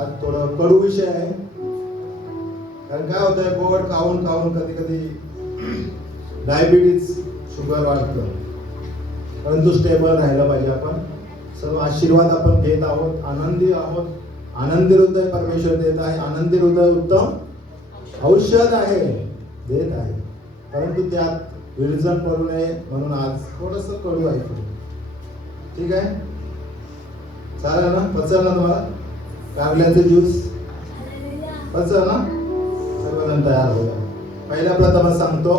आज थोडं कडू विषय आहे. कारण काय होतंय, गोड खाऊन खाऊन कधी कधी डायबिटीज, शुगर वाढतं. परंतु स्टेबल राहायला पाहिजे. आपण सर्व आशीर्वाद आपण घेत आहोत, आनंदी आहोत. आनंदी हृदय परमेश्वर देत आहे. आनंदी हृदय उत्तम औषध आहे, देत आहे. परंतु त्यात विरजन पडू नये म्हणून आज थोडस कडू आहे. ठीक आहे, चालेल ना? पचल ना तुम्हाला? कारल्याचं ज्यूस पचल ना? सर्वजण तयार होऊया. पहिल्या प्रथम सांगतो,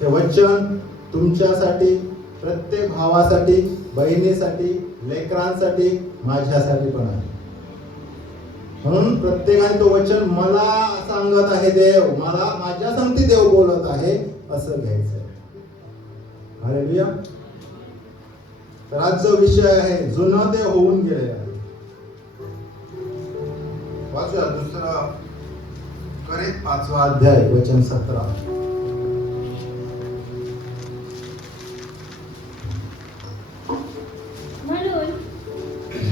हे वचन तुमच्यासाठी, प्रत्येक भावासाठी, बहिणीसाठी, लेकरांसाठी, माझ्यासाठी पण आहे. म्हणून प्रत्येकाने तो वचन मला सांगत आहे देव, मला माझ्या संगती देव बोलत आहे असं घ्यायचं. हालेलुया. तर आजचा विषय आहे जुनं ते होऊन गेले आहे. वाचूया दुसरा करीत 5वा अध्याय वचन 17.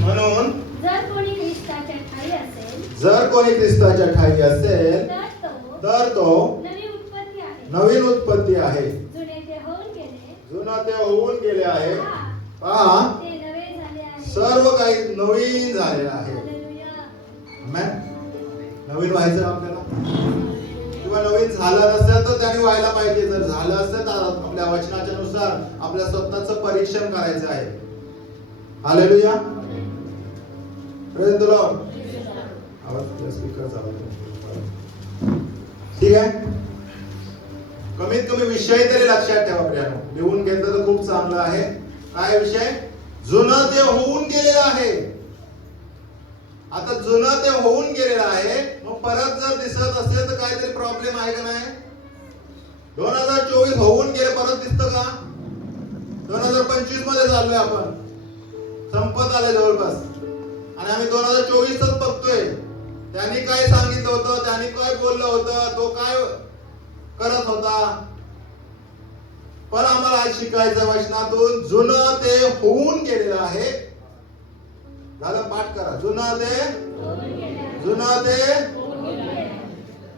म्हणून जर कोणी ख्रिस्ताच्या ठाई असेल तर तो नवीन उत्पत्ती आहे. जुनं ते होऊन गेले आहे, पहा सर्व काही नवीन झालेलं आहे. नवीन व्हायचं आपल्याला, किंवा नवीन झालं नसेल तर त्याने व्हायला पाहिजे. जर झालं असेल तर आपल्या वचनाच्या नुसार आपल्या स्वतःचं परीक्षण करायचं आहे. हालेलुया. Praise the Lord. आवाज स्पीकर चालतो. ठीक आहे, कमीत कमी विषय तरी लक्षात ठेवा प्रियानो. लिहून घेतलं तर खूप चांगलं आहे. काय विषय? जुनं ते होऊन गेलेलं आहे. आता जुनं ते होऊन गेलेलं आहे, मग परत जर दिसत असेल तर काहीतरी प्रॉब्लेम आहे का नाही? 2024 होऊन गेले, परत दिसतं का? 2025 मध्ये चाललोय आपण, संपत आले जवळपास, आणि आम्ही 2024च बघतोय. त्यांनी काय सांगितलं होतं, त्यांनी काय बोललं होतं, तो काय करत होता. पण आम्हाला आज शिकायचं वचनातून, जुनं ते होऊन गेलेलं आहे. झालं, पाठ करा. जुनं ते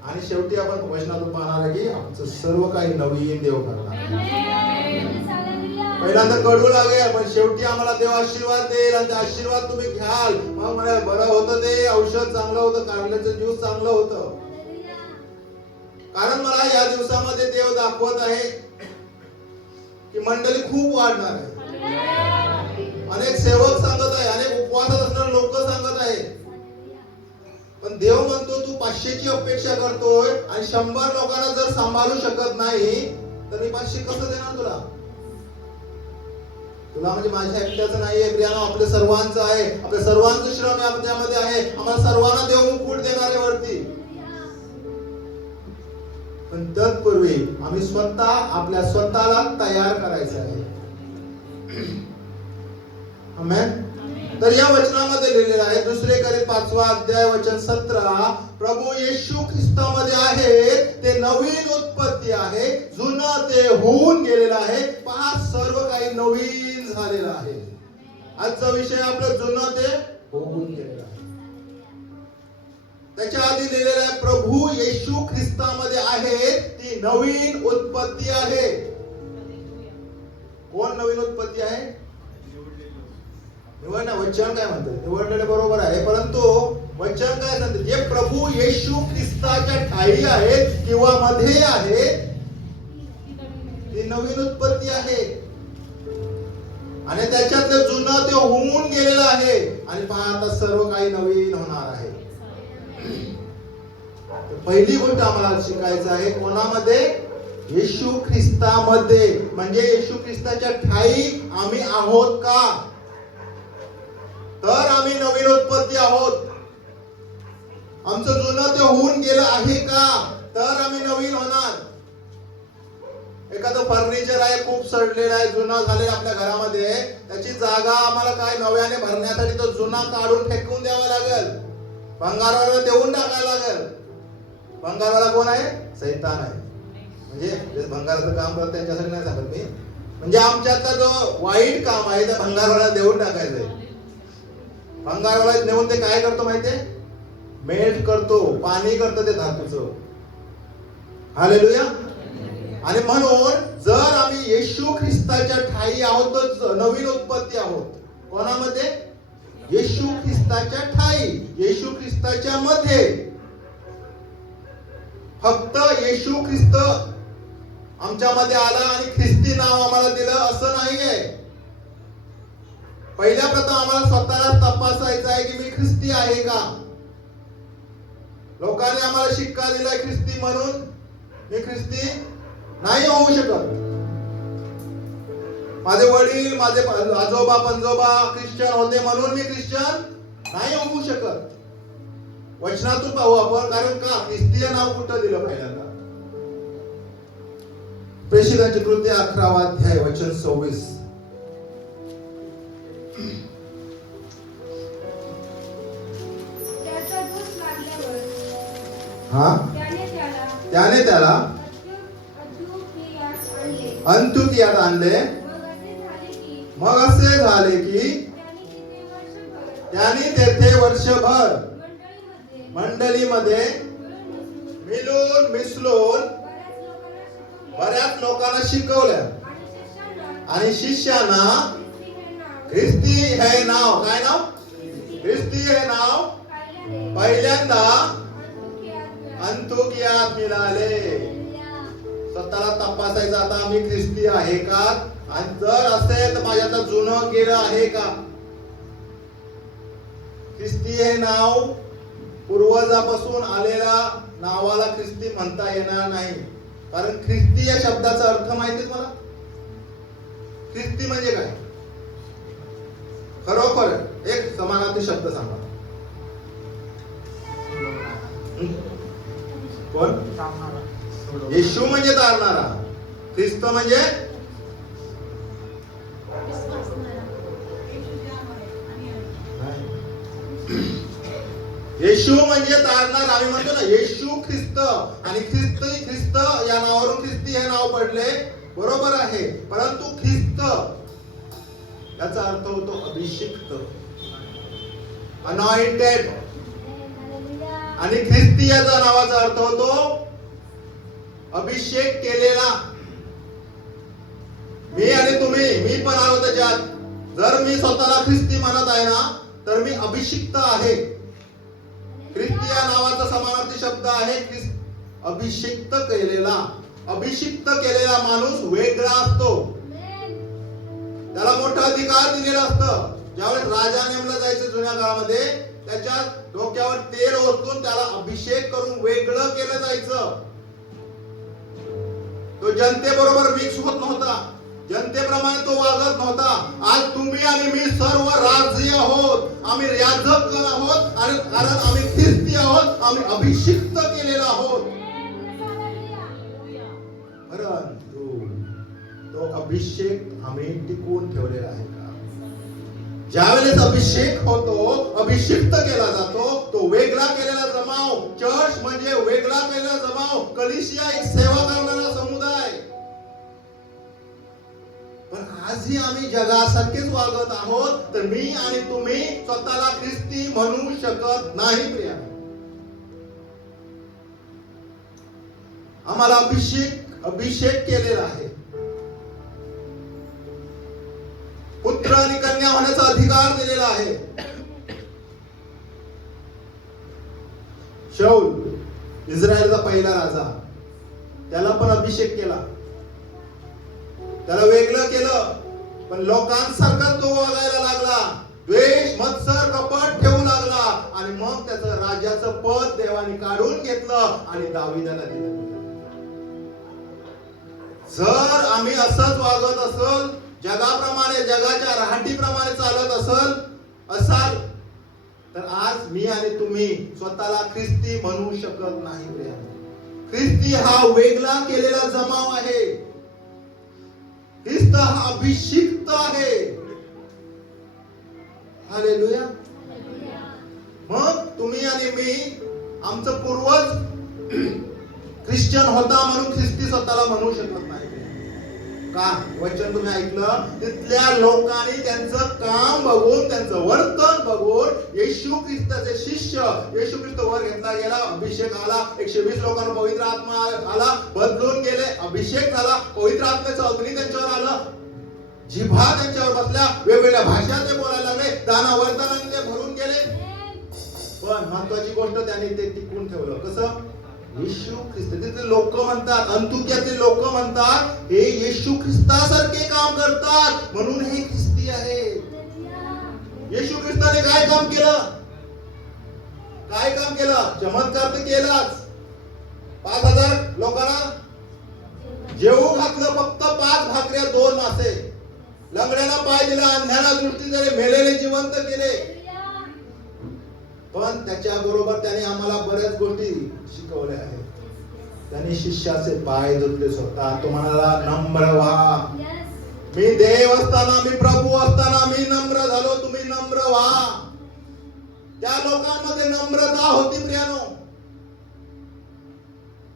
आणि शेवटी आपण वचनातून पाहणार की आमचं सर्व काही नवीन देव करणार. पहिल्यांदा कडू लागेल, पण शेवटी आम्हाला देव आशीर्वाद देईल, आणि ते आशीर्वाद तुम्ही घ्याल. मग म्हणाल बरं होतं, ते औषध चांगलं होतं, कारल्याचं ज्यूस चांगलं होतं. कारण मला या दिवसामध्ये देव दाखवत आहे की मंडळी खूप वाढणार आहे. अनेक सेवक सांगत आहे, अनेक उपवासात असणारे लोक सांगत आहे. पण देव म्हणतो तू 500ची अपेक्षा करतोय आणि 100 लोकांना जर सांभाळू शकत नाही तर मी 500 कसं देणार तुला? तुला म्हणजे माझ्या एकट्याचं नाहीये प्रियानो, आपल्या सर्वांचं आहे. आपल्या सर्वांचं श्रम आपल्यामध्ये आहे. आम्हाला सर्वांना देव मुकुट देणार आहे वरती. पण तत्पूर्वी आम्ही स्वतः आपल्या स्वतःला तयार करायचं आहे. आमेन. तर या वचनामध्ये लिहिलेलं आहे, दुसरे करीत 5वा अध्याय वचन 17, प्रभू येशू ख्रिस्तामध्ये आहे, ते नवीन उत्पत्ती आहे. जुनं ते होऊन गेलेलं आहे, पहा सर्व काही नवीन झालेलं आहे. आजचा विषय आपला जुनं ते होऊन गेलेलं आहे. त्याच्या आधी लिहिलेलं आहे, प्रभू येशू ख्रिस्तामध्ये आहे, ती नवीन उत्पत्ती आहे. कोण नवीन उत्पत्ती आहे? निवडणं. वचन काय म्हणते? निवडलेले बरोबर आहे, परंतु वचन काय सांगते? जे प्रभू येशू ख्रिस्ताच्या ठाई आहेत किंवा मध्ये आहे, ती नवीन उत्पत्ती आहे. आणि त्याच्यातलं जुनं ते होऊन गेलेलं आहे, आणि पहा आता सर्व काही नवीन होणार आहे. पहिली गोष्ट आम्हाला शिकायचं आहे, कोणामध्ये? येशू ख्रिस्तामध्ये. म्हणजे येशू ख्रिस्ताच्या ठाई आम्ही आहोत का? तर आम्ही नवीन उत्पत्ती आहोत. आमचं जुनं ते होऊन गेलं आहे का? तर आम्ही नवीन होणार. एखादं फर्निचर आहे, खूप सडलेलं आहे, जुना झालेलं आपल्या घरामध्ये, त्याची जागा आम्हाला काय नव्याने भरण्यासाठी तो जुना काढून फेकून द्यावा लागेल, भंगारवाला देऊन टाकायला लागेल. भंगारवाला कोण आहे? सैतान आहे. म्हणजे भंगाराचं काम करत त्यांच्यासाठी नाही सांगत मी, म्हणजे आमच्यातला जो वाईट काम आहे त्या भंगारवाला देऊन टाकायचंय. भंगारवाला नेऊन ते काय करतो माहितीये? मेल्ट करतो, पाणी करतं ते धातूचं. हालेलुया. आणि म्हणून जर आम्ही येशू ख्रिस्ताच्या ठाई आहोत तर नवीन उत्पत्ती आहोत. कोणामध्ये? येशू ख्रिस्ताच्या ठाई, येशू ख्रिस्ताच्या मध्ये. फक्त येशू ख्रिस्त आमच्यामध्ये आला आणि ख्रिस्ती नाव आम्हाला दिलं असं नाहीये. पहिल्या प्रथम आम्हाला स्वतःला तपासायचं आहे की मी ख्रिस्ती आहे का. लोकांनी आम्हाला शिक्का दिलाय ख्रिस्ती म्हणून, मी ख्रिस्ती नाही होऊ शकत. माझे वडील, माझे आजोबा पंजोबा ख्रिश्चन होते म्हणून मी ख्रिश्चन नाही होऊ शकत. वचनातून पाहू आपण, कारण का ख्रिस्ती नाव कुठं दिलं पहिल्यांदा. प्रेषितांची कृती 11वा अध्याय वचन 26. त्याने त्याला अंत्योकियात आणले. मग असे झाले की त्याने तेथे वर्षभर मंडळीमध्ये मिळून मिसळून बऱ्याच लोकांना शिकवलं. आणि शिष्यांना ख्रिस्ती हे नाव, काय नाव? ख्रिस्ती हे नाव पहिल्यांदा अंत्योकियात मिळाले. स्वतःला तपासायचं, आता मी ख्रिस्ती आहे का, आणि जर असेल तर माझ्यात जुनं गेलं आहे का. ख्रिस्ती हे नाव पूर्वजापासून आलेल्या नावाला ख्रिस्ती म्हणता येणार नाही. कारण ख्रिस्ती या शब्दाचा अर्थ माहिती मला? ख्रिस्ती म्हणजे काय? खरोखर एक समानार्थी शब्द सांगा. कोण? येशू म्हणजे तारणारा, ख्रिस्त म्हणजे येशू म्हणजे तारणार. आम्ही म्हणतो ना येशू ख्रिस्त, आणि ख्रिस्त या नावावरून ख्रिस्ती हे नाव पडले, बरोबर आहे. परंतु ख्रिस्त याचा अर्थ होतो अभिषिक्त, अनॉइंटेड. आणि ख्रिस्ती याचा नावाचा अर्थ होतो अभिषेक केलेला. मी आणि तुम्ही, मी पण आहोत त्याच्यात. जर मी स्वतःला ख्रिस्ती म्हणत आहे ना, तर मी अभिषिक्त आहे. ख्रिस्ती या नावाचा समानार्थी शब्द आहे अभिषिक्त केलेला. अभिषिक्त केलेला माणूस वेगळा असतो, त्याला मोठा अधिकार दिलेला असतं. ज्यावेळेस राजा नेमला जायचं जुन्या काळामध्ये, त्याच्या डोक्यावर तेल ओतून त्याला अभिषेक करून वेगळं केलं जायचं. तो जनतेबरोबर मिक्स होत नव्हता, जनतेप्रमाणे तो वागत नव्हता. आज तुम्ही आणि मी सर्व राजकीय आहोत, आम्ही याजक आहोत, आणि कारण आम्ही ख्रिस्ती आहोत, आम्ही अभिषिक्त केलेला आहोत. परंतु तो अभिषेक आम्ही टिकवून ठेवलेला आहे का? ज्यावेळेस अभिषेक होतो, अभिषिक्त केला जातो, तो वेगळा केलेला जमाव. चर्च म्हणजे वेगळा केलेला जमाव. कलीसिया एक सेवा करणारा समुदाय. पण आजही आम्ही जगासारखेच वागत आहोत, तर मी आणि तुम्ही स्वतःला ख्रिस्ती म्हणू शकत नाही. प्रिया, आम्हाला अभिषेक केलेला आहे. पुत्र आणि कन्या होण्याचा अधिकार दिलेला आहे. शाऊल इस्रायलचा पहिला राजा, त्याला पण अभिषेक केला, त्याला वेगळं केलं. पण लोकांसारखा तो वागायला लागला, द्वेष मत्सर कपट ठेवू लागला, आणि मग त्याचं राजाचं पद देवाने काढून घेतलं आणि दावीदाला दिलं. जर आम्ही असंच वागत असल, जगाप्रमाणे, जगाच्या राहटीप्रमाणे चालत असाल, तर आज मी आणि तुम्ही स्वतःला ख्रिस्ती म्हणू शकत नाही. ख्रिस्ती हा वेगळा केलेला जमाव आहे. ख्रिस्त हा अभिषिक्त आहे. हालेलुया. मग तुम्ही आणि मी, आमचं पूर्वज ख्रिश्चन होता म्हणून ख्रिस्ती स्वतःला म्हणू शकत नाही. का वचन तुम्ही ऐकलं, तिथल्या लोकांनी त्यांचं काम बघून, त्यांचं वर्तन बघून येशू ख्रिस्ताचे शिष्य, येशू ख्रिस्त वर घेतला गेला, अभिषेक आला, 120 लोकांना पवित्र आत्मा आला, बदलून गेले, अभिषेक झाला, पवित्र आत्म्याचं अग्नी त्यांच्यावर आलं, जिभा त्यांच्यावर बसल्या, वेगवेगळ्या भाषा ते बोलायला लागले, दाना वरदानाने ते भरून गेले. पण महत्वाची गोष्ट त्यांनी ते टिकून ठेवलं. कसं? येशू ख्रिस्त. तिथले लोक म्हणतात, अंतुक्यातील लोक म्हणतात, हे येशू ख्रिस्तासारखे काम करतात म्हणून हे ख्रिस्ती आहे. येशू ख्रिस्ताने काय काम केलं? काय काम केलं? चमत्कार तर केलाच. 5000 लोकांना जेवू घातलं, फक्त 5 भाकऱ्या 2 मासे. लंगड्याला पाय दिला, अंधाला दृष्टी दिली, मेलेले जिवंत केले. पण त्याच्या बरोबर त्याने आम्हाला बऱ्याच गोष्टी शिकवल्या आहेत. त्यांनी शिष्याचे पाय धुतले स्वतः. तुम्हाला नम्र व्हा. मी देव असताना, मी प्रभू असताना मी नम्र झालो, तुम्ही नम्र व्हा. त्या लोकांमध्ये नम्रता होती प्रियानो.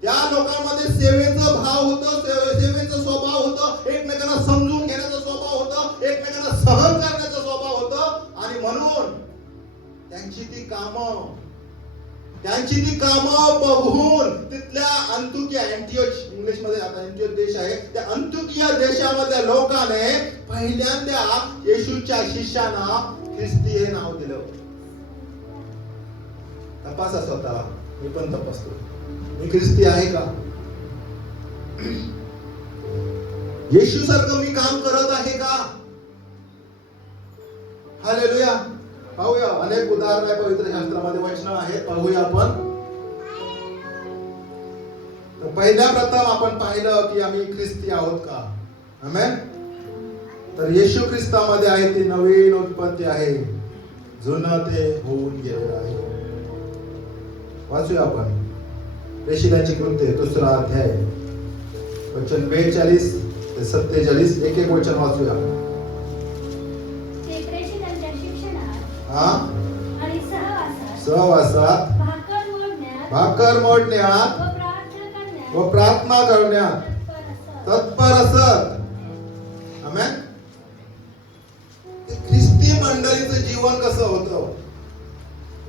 त्या लोकांमध्ये सेवेचं भाव होतं, सेवेचं स्वभाव होतं, एकमेकांना समजून घेण्याचा स्वभाव होतं, एकमेकांना सहन करण्याचा स्वभाव होतं. आणि म्हणून त्यांची ती कामं बघून तिथल्या अंतुकिया, एंटियोच इंग्लिश मध्ये आता एंटियोच देश आहे, त्या अंतुकिया देशामधल्या लोकांनी पहिल्यांदा येशूच्या शिष्यांना ख्रिस्ती हे नाव दिलं. तपासा स्वतःला. मी पण तपासतो, मी ख्रिस्ती आहे का? येशू सारखं मी काम करत आहे का? हालेलुया. पाहूया, अनेक उदाहरण आहे पवित्र शास्त्रामध्ये, वचन आहेत, पाहूया आपण. पहिल्या प्रथम आपण पाहिलं की आम्ही ख्रिस्ती आहोत का? आमेन. तर येशू ख्रिस्तामध्ये आहे ती नवीन उत्पत्ती आहे, जुनं ते होऊन गेलेलं आहे. वाचूया आपण प्रेषितांची कृत्ये 2रा अध्याय, वचन 42 ते 47, एक एक वचन वाचूया. आणि सहवासात, भाकर मोडण्यात व प्रार्थना करण्यात तत्पर असत. आमेन. ख्रिस्ती मंडळीचं जीवन कसं होतं,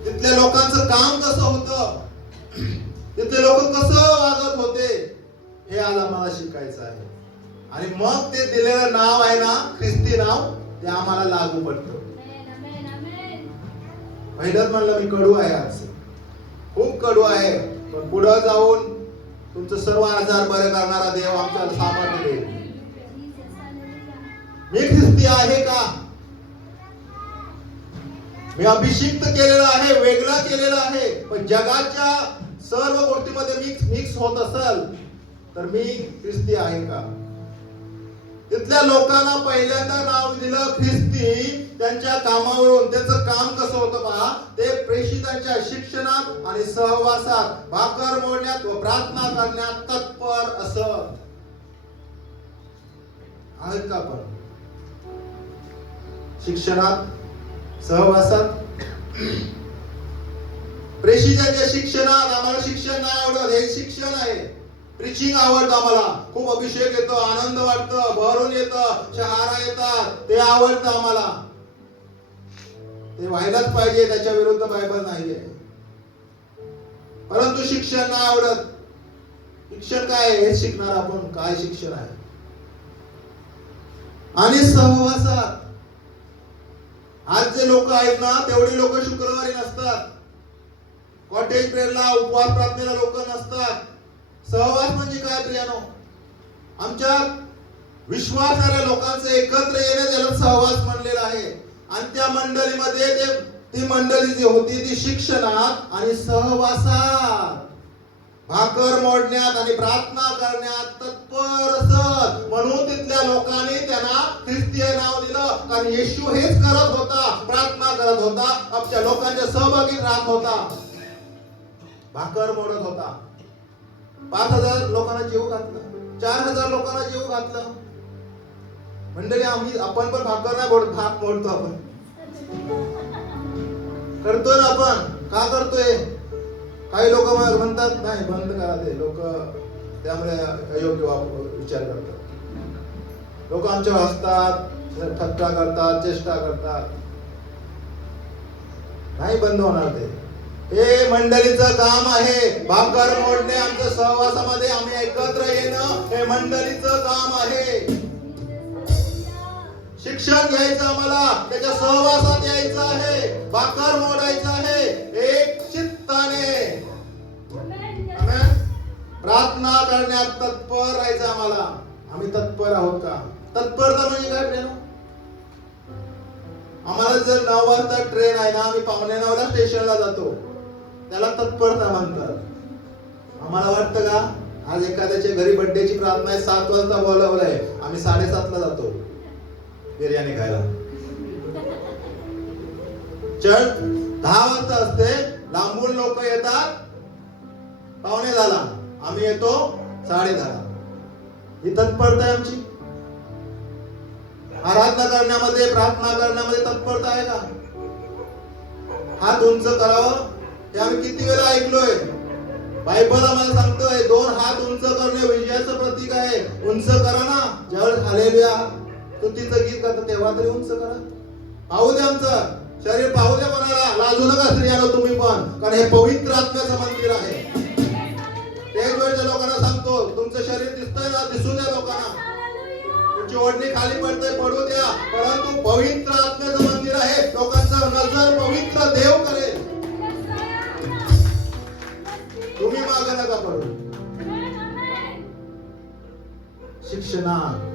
तिथल्या लोकांचं काम कसं होतं, तिथले लोक कसं वागत होते, हे आज आम्हाला शिकायचं आहे. आणि मग ते दिलेलं नाव आहे ना, ख्रिस्ती नाव, ते आम्हाला लागू पडतं. पहिलंच म्हणलं मी कडू आहे, आज खूप कडू आहे, पण पुढे जाऊन तुमचं सर्व आजार बरे करणारा देव आमच्याला सामर्थ्य देईल. मी ख्रिस्ती आहे का? मी अभिषिक्त केलेला आहे, वेगळा केलेला आहे, पण जगाच्या सर्व गोष्टीमध्ये मिक्स होत असेल तर मी ख्रिस्ती आहे का? तिथल्या लोकांना पहिल्यांदा नाव दिलं ख्रिस्ती, त्यांच्या कामावरून. त्यांचं काम कसं होतं पहा, ते प्रेषितांच्या शिक्षणात आणि सहवासात, भाकर मोडण्यात व प्रार्थना करण्यात तत्पर असत. आहेत का आपण शिक्षणात, सहवासात? प्रेषितांच्या शिक्षणात आम्हाला शिक्षण नाही आवडत, हे शिक्षण आहे. प्रीचिंग आवडतं आम्हाला, खूप अभिषेक येतो, आनंद वाटतं, भरून येतं, शहारा येतात, ते आवडतं आम्हाला. ते व्हायलाच पाहिजे, त्याच्या विरुद्ध बायबल नाहीये. परंतु शिक्षण नाही आवडत. शिक्षण काय आहे हे शिकणार आपण, काय शिक्षण आहे. आणि सहवासात, आज जे लोक आहेत ना, तेवढी लोक शुक्रवारी नसतात, कॉटेज प्रेयरला, उपवास प्रार्थनेला लोक नसतात. सहवास म्हणजे काय प्रियानो? आमच्या विश्वासाच्या लोकांचं एकत्र येणं, त्याला सहवास म्हणलेलं आहे. आणि त्या मंडळीमध्ये ती मंडळी जी होती ती शिक्षणात आणि सहवासात, भाकर मोडण्यात आणि प्रार्थना करण्यात तत्पर असत. म्हणून तिथल्या लोकांनी त्यांना ख्रिस्ती नाव दिलं, कारण येशू हेच करत होता, प्रार्थना करत होता, आमच्या लोकांच्या सहभागी राहत होता, भाकर मोडत होता. 5000 लोकांना जेवू घातलं, 4000 लोकांना जेवू घातलं. मंडळी आपण पण भाकर नाही मोडत, भात मोडतो आपण. करतोय ना आपण, का करतोय? काही लोक म्हणतात नाही बंद करा ते, लोक त्यामुळे अयोग्य विचार करतात. लोक आमच्यावर हसतात, थट्टा करतात, चेष्टा करतात. नाही बंद होणार ते. हे मंडळीचं काम आहे. भाकर मोडणे आमच्या सहवासामध्ये आम्ही एकत्र येणं हे मंडळीचं काम आहे. शिक्षण घ्यायचं आम्हाला, त्याच्या सहवासात यायचं आहे, भाकर मोडायचं आहे एक चित्ताने. आमेन. प्रार्थना करण्यात तत्पर राहायचं आम्हाला. आम्ही तत्पर आहोत का? तत्परता म्हणजे काय प्रेम? आम्हाला जर 9 वाजता ट्रेन आहे ना, आम्ही 8:45ला स्टेशनला जातो, त्याला तत्परता म्हणतात. आम्हाला वाटतं का आज एखाद्याच्या घरी बर्थडेची प्रार्थना आहे, 7 वाजता बोलावलंय, आम्ही 7:30ला जातो बिर्याणी खायला. चर्च 10 वाजता असते, लांबून लोक येतात 9:45, आम्ही येतो 10:30. ही तत्परता आहे आमची. आराधना करण्यामध्ये, प्रार्थना करण्यामध्ये तत्परता आहे का? हात उंच करावं हे आम्ही किती वेळा ऐकलोय. बायबल आम्हाला सांगतोय 2 हात उंच करणे विजयाचं प्रतीक आहे. उंच करा ना. ज्यावेळेस हालेलुया स्तुतीचं गीत करता तेव्हा तरी उंच करा. पाहू दे आमचं शरीर, पाहू दे कोणाला. लाजू नका स्त्रियांनो तुम्ही पण, कारण हे पवित्र आत्म्याचं मंदिर आहे. तेच वेळच्या लोकांना सांगतो, तुमचं शरीर दिसतंय ना, दिसू द्या लोकांना. तुमची ओढणी खाली पडतंय, पडू द्या, परंतु पवित्र आत्म्याचं मंदिर आहे. लोकांचा नजर पवित्र देव करेल. तुम्ही मागे नका पडू. शिक्षणात,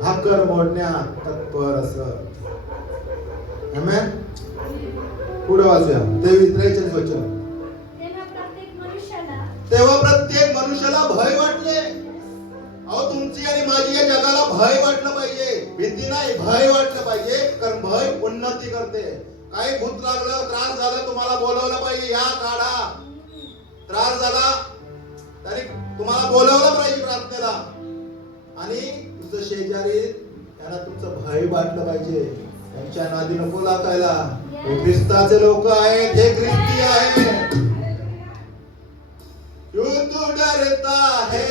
भाकर मोडण्यात तत्पर असं. आमेन. पुढे वाचूया 23-43 वचन. तेव्हा प्रत्येक मनुष्याला भय वाटले. अहो तुमची आणि माझी या जगाला भय वाटलं पाहिजे. भीती नाही, भय वाटलं पाहिजे, कारण भय उन्नती करते. काही भूत लागलं, त्रास झाला, तुम्हाला बोलवलं पाहिजे, या काढा. त्रास झाला तरी तुम्हाला बोलवलं पाहिजे प्रार्थनेला. आणि तुमचं शेजारी त्यांना तुमचं भय वाटलं पाहिजे. त्यांच्या नादी नको लागायला. हे ख्रिस्ताचे लोक आहेत, हे ख्रिस्ती आहेत. तू डरता है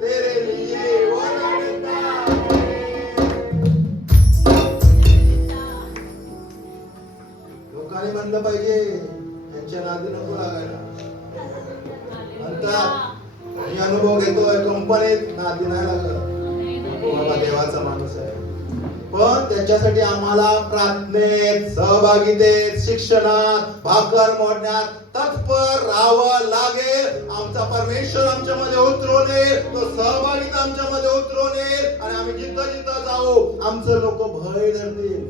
तेरे लिए वो डरता है. लोकांनी म्हणलं पाहिजे, त्यांच्या नादी नको लागायला. म्हणतात मी अनुभव घेतोय कंपनीत, नादी नाही लागत. बाबा देवाचा माणूस आहे. पण त्याच्यासाठी आम्हाला प्रार्थनेत, सहभागितेत, शिक्षणात, भाकर मोडण्यात तत्पर राहावं लागेल. आमचा परमेश्वर आमच्यामध्ये उतरवून येईल, तो सहभागिता आमच्यामध्ये उतरवून येईल. आणि आम्ही जिथं जिथं जाऊ आमचं लोक भय धरतील.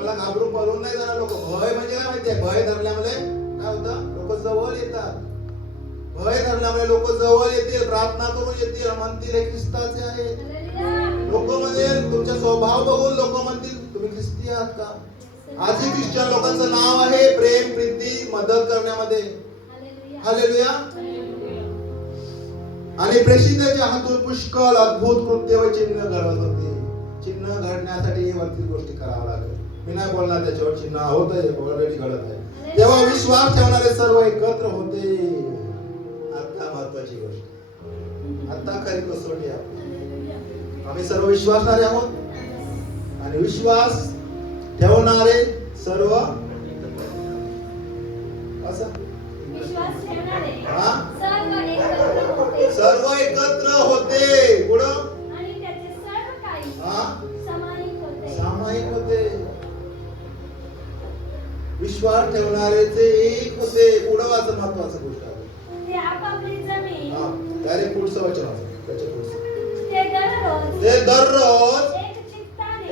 मला घाबरून पळून नाही जाणार लोक. भय म्हणजे काय माहितीये? भय धरल्यामुळे काय होतं? लोक जवळ येतात. भय धरल्यामुळे लोक जवळ येतील, प्रार्थना करून येतील, म्हणतील हे ख्रिस्ताचे आहे. लोक म्हणतील, तुमचा स्वभाव बघून लोक म्हणतील तुम्ही ख्रिस्ती आहात का? आजही ख्रिश्चन लोकांचं नाव आहे प्रेम, प्रीती, मदत करण्यामध्ये. हालेलुया. आणि प्रेषिताच्या हातून पुष्कळ अद्भुत कृत्य व चिन्ह घडत होते. चिन्ह घडण्यासाठी वरती गोष्टी कराव्या लागेल. मी नाही बोलणार त्याच्यावर. चिन्ह होत आहे, ऑलरेडी घडत आहे. तेव्हा विश्वास ठेवणारे सर्व एकत्र होते. आता महत्वाची गोष्ट, आता खरी कसोटी आहे. आम्ही सर्व विश्वासणारे आहोत आणि विश्वास ठेवणारे सर्व असं सर्व एकत्र होते. पुढं सामायिक होते. विश्वास ठेवणारे ते एक होते. पुढं वाच, महत्वाचं गोष्ट आहे. डायरेक्ट पुढचं वचन आहे. त्याच्या पुढचं ते दररोज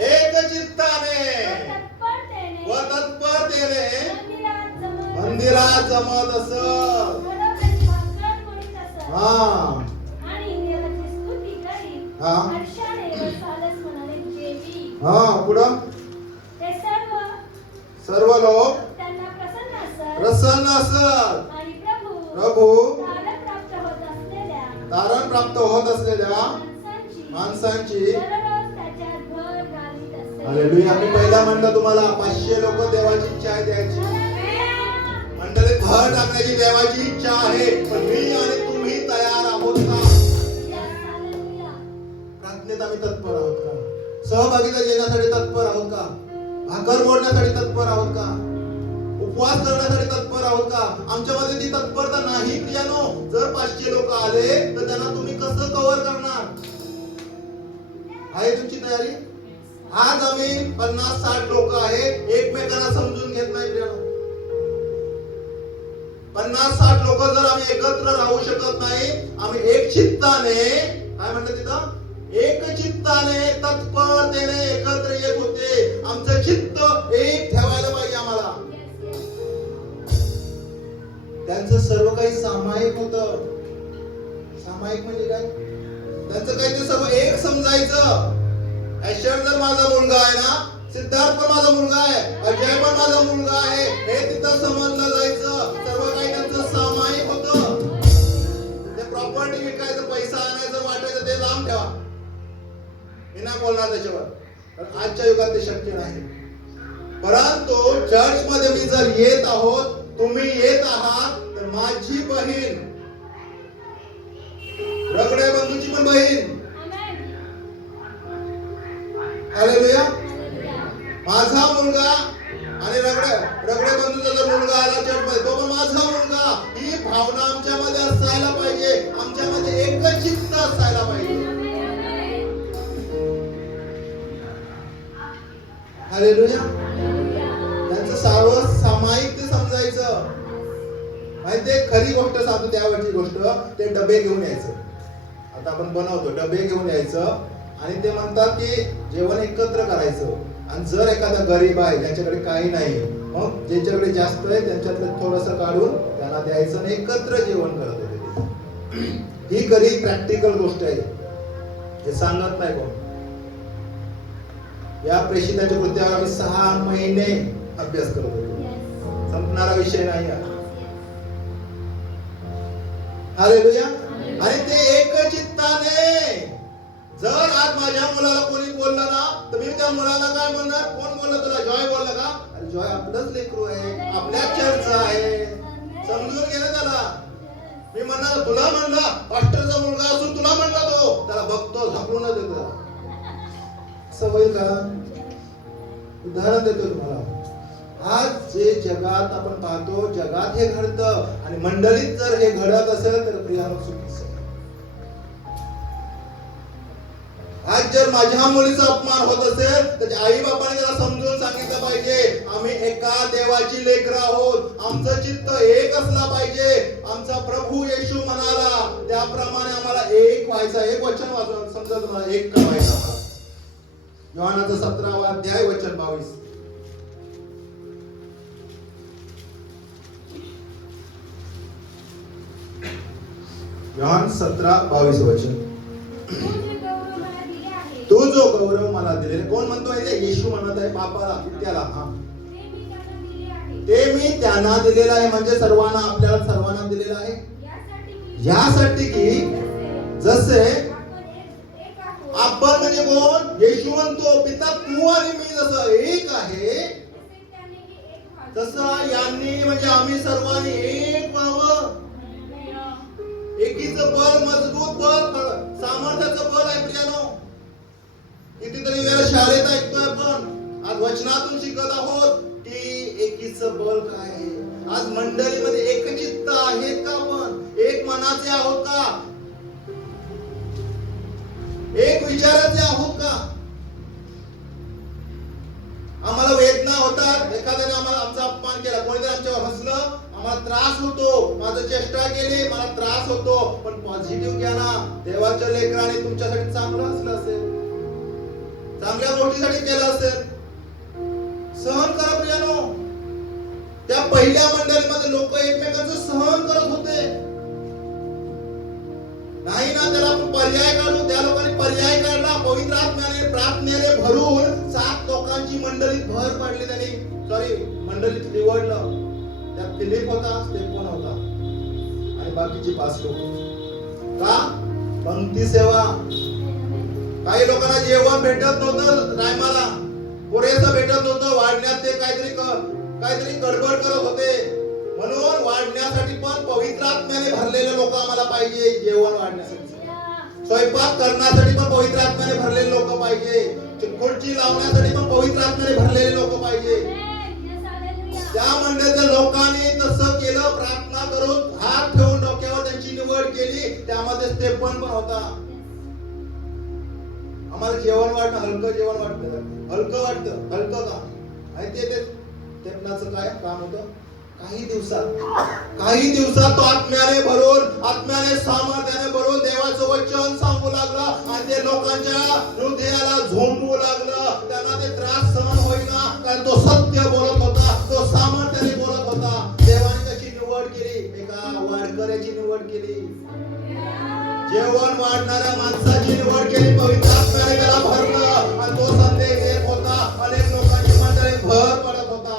एक चित्ताने व तत्परतेने मंदिरात जमत असत. पुढं सर्व लोक प्रसन्न असत. प्रभू तारण प्राप्त होत असलेल्या माणसांची. हालेलुया. मी पहिला म्हणलं तुम्हाला 500 लोक देवाची इच्छा आहे द्यायची. मंडळीत भर टाकण्याची देवाची इच्छा आहे. पण मी आणि तुम्ही तयार आहोत का? प्रार्थनेत देण्यात आम्ही तत्पर आहोत का? सहभागिता देण्यासाठी तत्पर आहोत का? भाकर मोडण्यासाठी तत्पर आहोत का? उपवास करण्यासाठी तत्पर आहोत का? आमच्यामध्ये ती तत्परता नाही प्रियानो. जर 500 लोक आले तर त्यांना तुम्ही कसं कव्हर करणार? आहे तुमची तयारी? आज आम्ही 50-60 लोक आहेत, एकमेकांना समजून घेत नाही प्रियानो. 50-60 लोक जर आम्ही एकत्र राहू शकत नाही, आम्ही एक चित्ताने, काय म्हणतात तिथं, एक चित्ताने तत्परतेने एकत्र येत होते. आमचं चित्त एक ठेवायला पाहिजे आम्हाला. त्यांचं सर्व काही सामायिक होतं. सामायिक म्हणजे काय? त्यांचं काही ते सर्व एक समजायचं. ऐश्वर जर माझा मुलगा आहे ना, सिद्धार्थ पण माझा मुलगा आहे, अजय पण माझा मुलगा आहे, हे तिथं समजलं जायचं. सर्व काही त्यांचं सामायिक होतं. ते प्रॉपर्टी विकायचं, पैसा आणायचं, वाटायचं ते लांब ठेवा. मी नाही बोलणार त्याच्यावर, कारण आजच्या युगात ते शक्य नाही. परंतु चर्च मध्ये मी जर येत आहोत, तुम्ही येत आहात, तर माझी बहीण, रगडे बंधूची पण बहीण, हालेलुया, माझा मुलगा आणि रगडे बंधूचा जर मुलगा आला चर्च मध्ये, तो पण माझा मुलगा. ही भावना आमच्यामध्ये असायला पाहिजे. आमच्यामध्ये एकच चित्त असायला पाहिजे. हालेलुया. त्यांचं सर्व सामायिक ते समजायचं. माहितीये, खरी गोष्ट सांगतो त्यावरची गोष्ट, ते डबे घेऊन यायचं. आता आपण बनवतो, डबे घेऊन यायचं आणि ते म्हणतात की जेवण एकत्र करायचं. आणि जर एखादा गरीब आहे ज्याच्याकडे काही नाही, मग ज्याच्याकडे जास्त आहे त्यांच्यातलं थोडंसं काढून त्यांना द्यायचं आणि एकत्र जेवण करत होते. ही खरी प्रॅक्टिकल गोष्ट आहे, हे सांगत नाही कोण. या प्रेषिताच्या कृत्यावर आम्ही 6 महिने अभ्यास करत होतो. संपणारा विषय नाही हा. हालेलुया. आणि ते एकचित्ताने, जर आज माझ्या मुलाला कोणी बोललं ना, तर मी त्या मुलाला काय म्हणणार? कोण बोललं तुला? जॉय बोलला का? अरे जॉय आपलंच लेकरू आहे, आपल्या चर्च आहे, समजून घे ना त्याला. मी म्हणणार तुला म्हणला, पास्टरचा मुलगा असून तुला म्हणला, तो त्याला बघतो, झाकून देतो. असं होईल का? उदाहरण देतो तुम्हाला. आज जे जगात आपण पाहतो, जगात हे घडतं आणि मंडळीत जर हे घडत असेल तर प्रियानो चुकीचं. आज जर माझ्या मुलीचा अपमान होत असेल तर आई बापाने त्याला समजून सांगितलं पाहिजे, आम्ही एका देवाची लेकरं आहोत, आमचं चित्त एक असला पाहिजे. आमचा प्रभू येशू म्हणाला त्याप्रमाणे आम्हाला एक व्हायचं. एक वचन वाचून समजा तुम्हाला एक करायचं आम्हाला. योहानाचा 17वा अध्याय वचन 22. योहान 17:22 वचन. तो जो गौरव मला दिलेला, कोण म्हणतोय? येशू म्हणत आहे बापाला, त्याला. हा, ते मी त्यांना दिलेलं आहे, म्हणजे सर्वांना, आपल्याला सर्वांना दिलेलं आहे, यासाठी की जसे आपण, म्हणजे कोण? येशू म्हणतो पिता तू आणि मी जसं एक आहे, तसं यांनी, म्हणजे आम्ही सर्वांनी एक व्हावं. एकीचं बल मजबूत बल, सामर्थ्याचं बल आहे प्रियानो. कितीतरी वेळा शाळेत ऐकतोय आपण, आज वचनातून शिकत आहोत की एकीचं बल काय आहे. आज मंडळीमध्ये एकचित्त आहेत का? आपण एक मनाचे आहोत का? एक विचाराचे आहोत का? आम्हाला वेदना होतात, एखाद्याने आम्हाला आमचा अपमान केला, कोणीतरी आमच्यावर हसलं, आम्हाला त्रास होतो, माझं चेष्टा केली, मला त्रास होतो. पण पॉझिटिव्ह घ्या ना. देवाच्या लेकराने तुमच्यासाठी चांगलं असलं असेल, चांगल्या गोष्टीसाठी केलं असेल, सहन करा प्रियानो. त्या पहिल्या मंडळीमध्ये लोक एकमेकांचं सहन करत होते. नाही ना, त्याला आपण पर्याय काढू. त्या लोकांनी पर्याय काढला. पवित्र आत्म्याने, प्रार्थनेने भरून 7 लोकांची मंडळीत भर पाडली त्यांनी. मंडळीत निवडलं. त्यात फिलिप होता, स्टेफन होता आणि बाकीची 5 लोक. का? पंक्ती सेवा. काही लोकांना जेवण भेटत नव्हतं टायमाला, पुरेसं भेटत नव्हतं, वाढण्यात ते काहीतरी गडबड करत होते. म्हणून वाढण्यासाठी पण पवित्र आत्म्याने भरलेले लोक आम्हाला पाहिजे, जेवण वाढण्यासाठी. स्वयंपाक करण्यासाठी पण पवित्र आत्म्याने भरलेले लोक पाहिजे. खुर्ची लावण्यासाठी पण पवित्र आत्म्याने भरलेले लोक पाहिजे. त्या मंडळीच्या लोकांनी तसं केलं, प्रार्थना करून हात ठेवून डोक्यावर त्यांची निवड केली. त्यामध्ये स्टेफन पण होता. आम्हाला जेवण वाटणं हलकं जेवण वाटतं, हलकं वाटतं, हलकं काम माहिती आहे. ते स्टेफनाचं काय काम होतं? काही दिवसात तो आत्म्याने भरून, आत्म्याने सामर्थ्याने भरून देवाचं वचन सांगू लागला आणि ते लोकांच्या हृदयाला झोंबू लागलं. त्यांना ते त्रास सहन होईना, कारण तो सत्य बोलत होता, तो सामर्थ्याने बोलत होता. देवाने त्याची निवड केली, एका वाडकऱ्याची निवड केली, जेवण वाढणाऱ्या माणसाची निवड केली. पवित्र आत्म्याने त्याला भरलं आणि तो संदेश देत होता. अनेक लोकांची मंडळी भर पडत होता.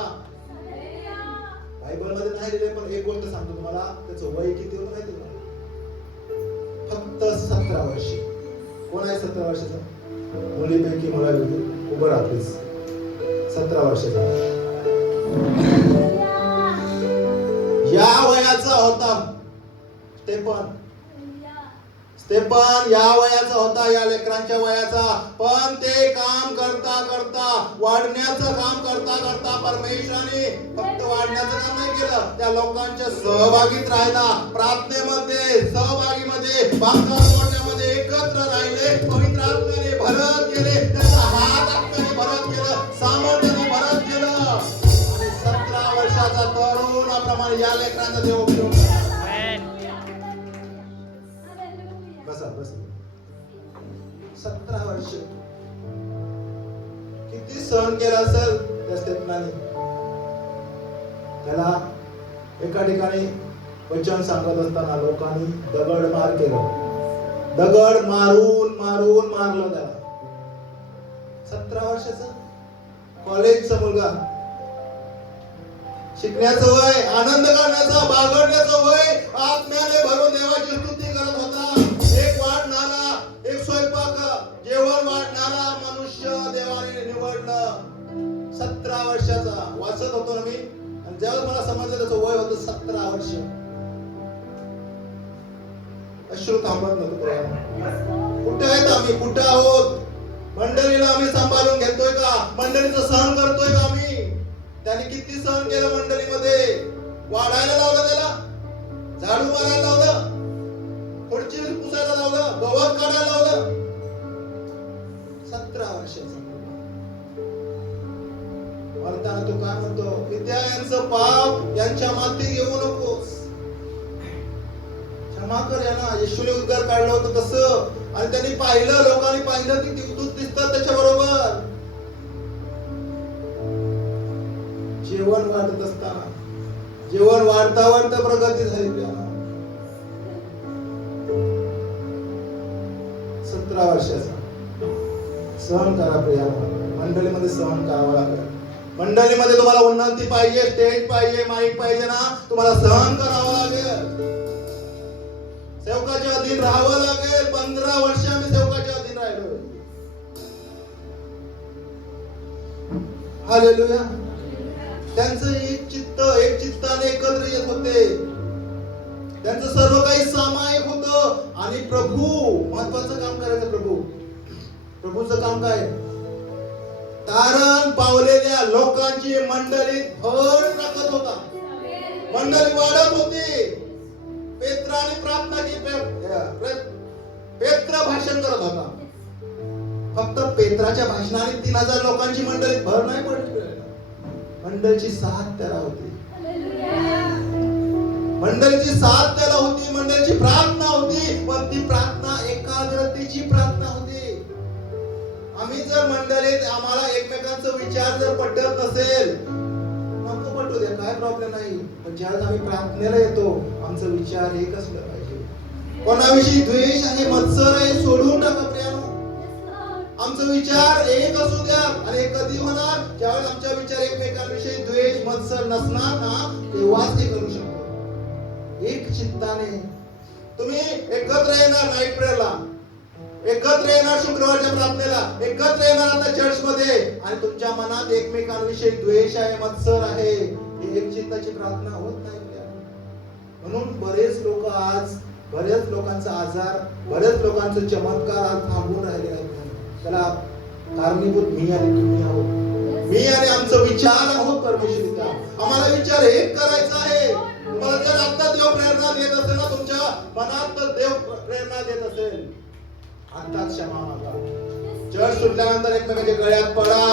बायबल मध्ये नाही लिहिले, पण एक गोष्ट सांगतो तुम्हाला, त्याचं वय किती होतं माहिती तुम्हाला? फक्त 17 वर्ष. कोण आहे 17 वर्षाचा? मुलीपैकी मला उभं राहतेस 17 वर्षाचा. या वयाचा होता स्टेफन या वयाचा होता, या लेकरांच्या वयाचा. पण ते काम करता करता, वाढण्याचं काम करता करता, परमेश्वराने फक्त वाढण्याचं काम नाही केलं, त्या लोकांच्या सहभागीत राहिला. प्रार्थनेमध्ये, सहभागीमध्ये, बांधकाम मोडण्यामध्ये एकत्र राहिले. पवित्र आत्म्याने भरत गेले, त्यांचा हात आत्म्याने भरत गेलं, सामर्थ्याने भरत गेलं. आणि 17 वर्षाचा तरुणाप्रमाणे या लेकरांचा देव उपयोग. बस 17 वर्ष किती सहन केला असेल त्या स्टेफनाने. त्याला एका ठिकाणी वचन सांगत असताना लोकांनी दगड मार केलं, दगड मारून मारून मारलं त्याला. 17 वर्षाचा कॉलेजचा मुलगा, शिकण्याचं वय, आनंद करण्याचा, बागडण्याचं वय, आत्म्याने भरून देवाची स्तुती करत होता. एक वाढणारा, एक स्वयंपाक जेवण वाढणारा मनुष्य देवाने निवडलं. 17 वर्षाचा. वाचत होतो ना मी, आणि जेव्हा मला समजलं त्याचं वय होतं 17 वर्ष. अश्रू थांबत नव्हतं. कुठे आहेत आम्ही? कुठे आहोत? मंडळीला आम्ही सांभाळून घेतोय का? मंडळीचं सहन करतोय का आम्ही? त्याने किती सहन केलं मंडळीमध्ये. वाढायला लावलं त्याला, झाडू मारायला लावलं, खुर्ची पुसायला लावलं, गवत काढायला लावलं. 17 वर्षाचा. म्हणताना तो काय म्हणतो? विद्यायांचं पाप यांच्या माती घेऊ नकोस, क्षमा कर यांना. येशूने उद्गार काढलं होतं तसं. आणि त्यांनी पाहिलं, लोकांनी पाहिलं की देवदूत दिसतात त्याच्या बरोबर. जेवण वाढत असताना, जेवण वाढता वाढता प्रगती झाली. 17 वर्षाचा. सहन करा प्रिया, मंडळीमध्ये सहन करावं लागेल. मंडळीमध्ये तुम्हाला उन्नती पाहिजे, स्टेज पाहिजे, माईक पाहिजे ना, तुम्हाला सहन करावं लागेल. सेवकाच्या अधीन राहावं लागेल. 15 वर्ष आम्ही सेवकाच्या अधीन राहिलो. हालेलुया. त्यांचं एक चित्ताने एकत्र येत होते. त्यांचं सर्व काही सामायिक होतं. आणि प्रभू, महत्वाचं काम करायचं. प्रभूचं काम काय? तारण पावलेल्या लोकांची मंडळी भर टाकत होता. मंडळी वाढत होती. पेत्राने प्रार्थना केली. पेत्र भाषण करत होता. फक्त पेत्राच्या भाषणाने 3000 लोकांची मंडळी भर नाही पडली. मंडळीची साथ त्याला होती. मंडळीची साथ त्याला होती. मंडळीची प्रार्थना होती. पण ती प्रार्थना एकाग्रतेची प्रार्थना होती. आम्ही जर मंडळीत आम्हाला एकमेकांचा विचार जर पटत नसेल, नको पटू द्या, काय प्रॉब्लेम नाही. पण ज्यावेळेस आम्ही प्रार्थनेला येतो, आमचा विचार एक असला पाहिजे. कोणाविषयी द्वेष आहे, मत्सर आहे, सोडून टाका प्रियानो. आमचा विचार एक असू द्या. आणि हे कधी होणार? ज्यावेळेस आमचा विचार एकमेकांविषयी द्वेष, मत्सर नसणार ना, तेव्हाच हे करू शकतो. एक चित्ताने तुम्ही एकत्र येणार नाईट प्रेयरला, एकत्र येणार शुक्रवारच्या प्रार्थनेला, एकत्र येणार आता चर्च मध्ये, आणि तुमच्या मनात एकमेकांविषयी द्वेष आहे, मत्सर आहे, ही एक चित्ताची प्रार्थना होत नाही. म्हणून बरेच लोक आज बरेच लोकांचा आजार, बरेच लोकांचे चमत्कार आज थांबून राहिले आहेत. त्याला कारणीभूत मी आणि तुम्ही आहोत. मी आणि आमचं विचार आहोत परमेश्वरीचा. आम्हाला विचार एक करायचा आहे. तुम्हाला जर आता देव प्रेरणा देत असेल ना, तुमच्या मनात तर देव प्रेरणा देत असेल, आता क्षमा मागा. चर्च सुटल्यानंतर एकमेकांच्या गळ्यात पडा.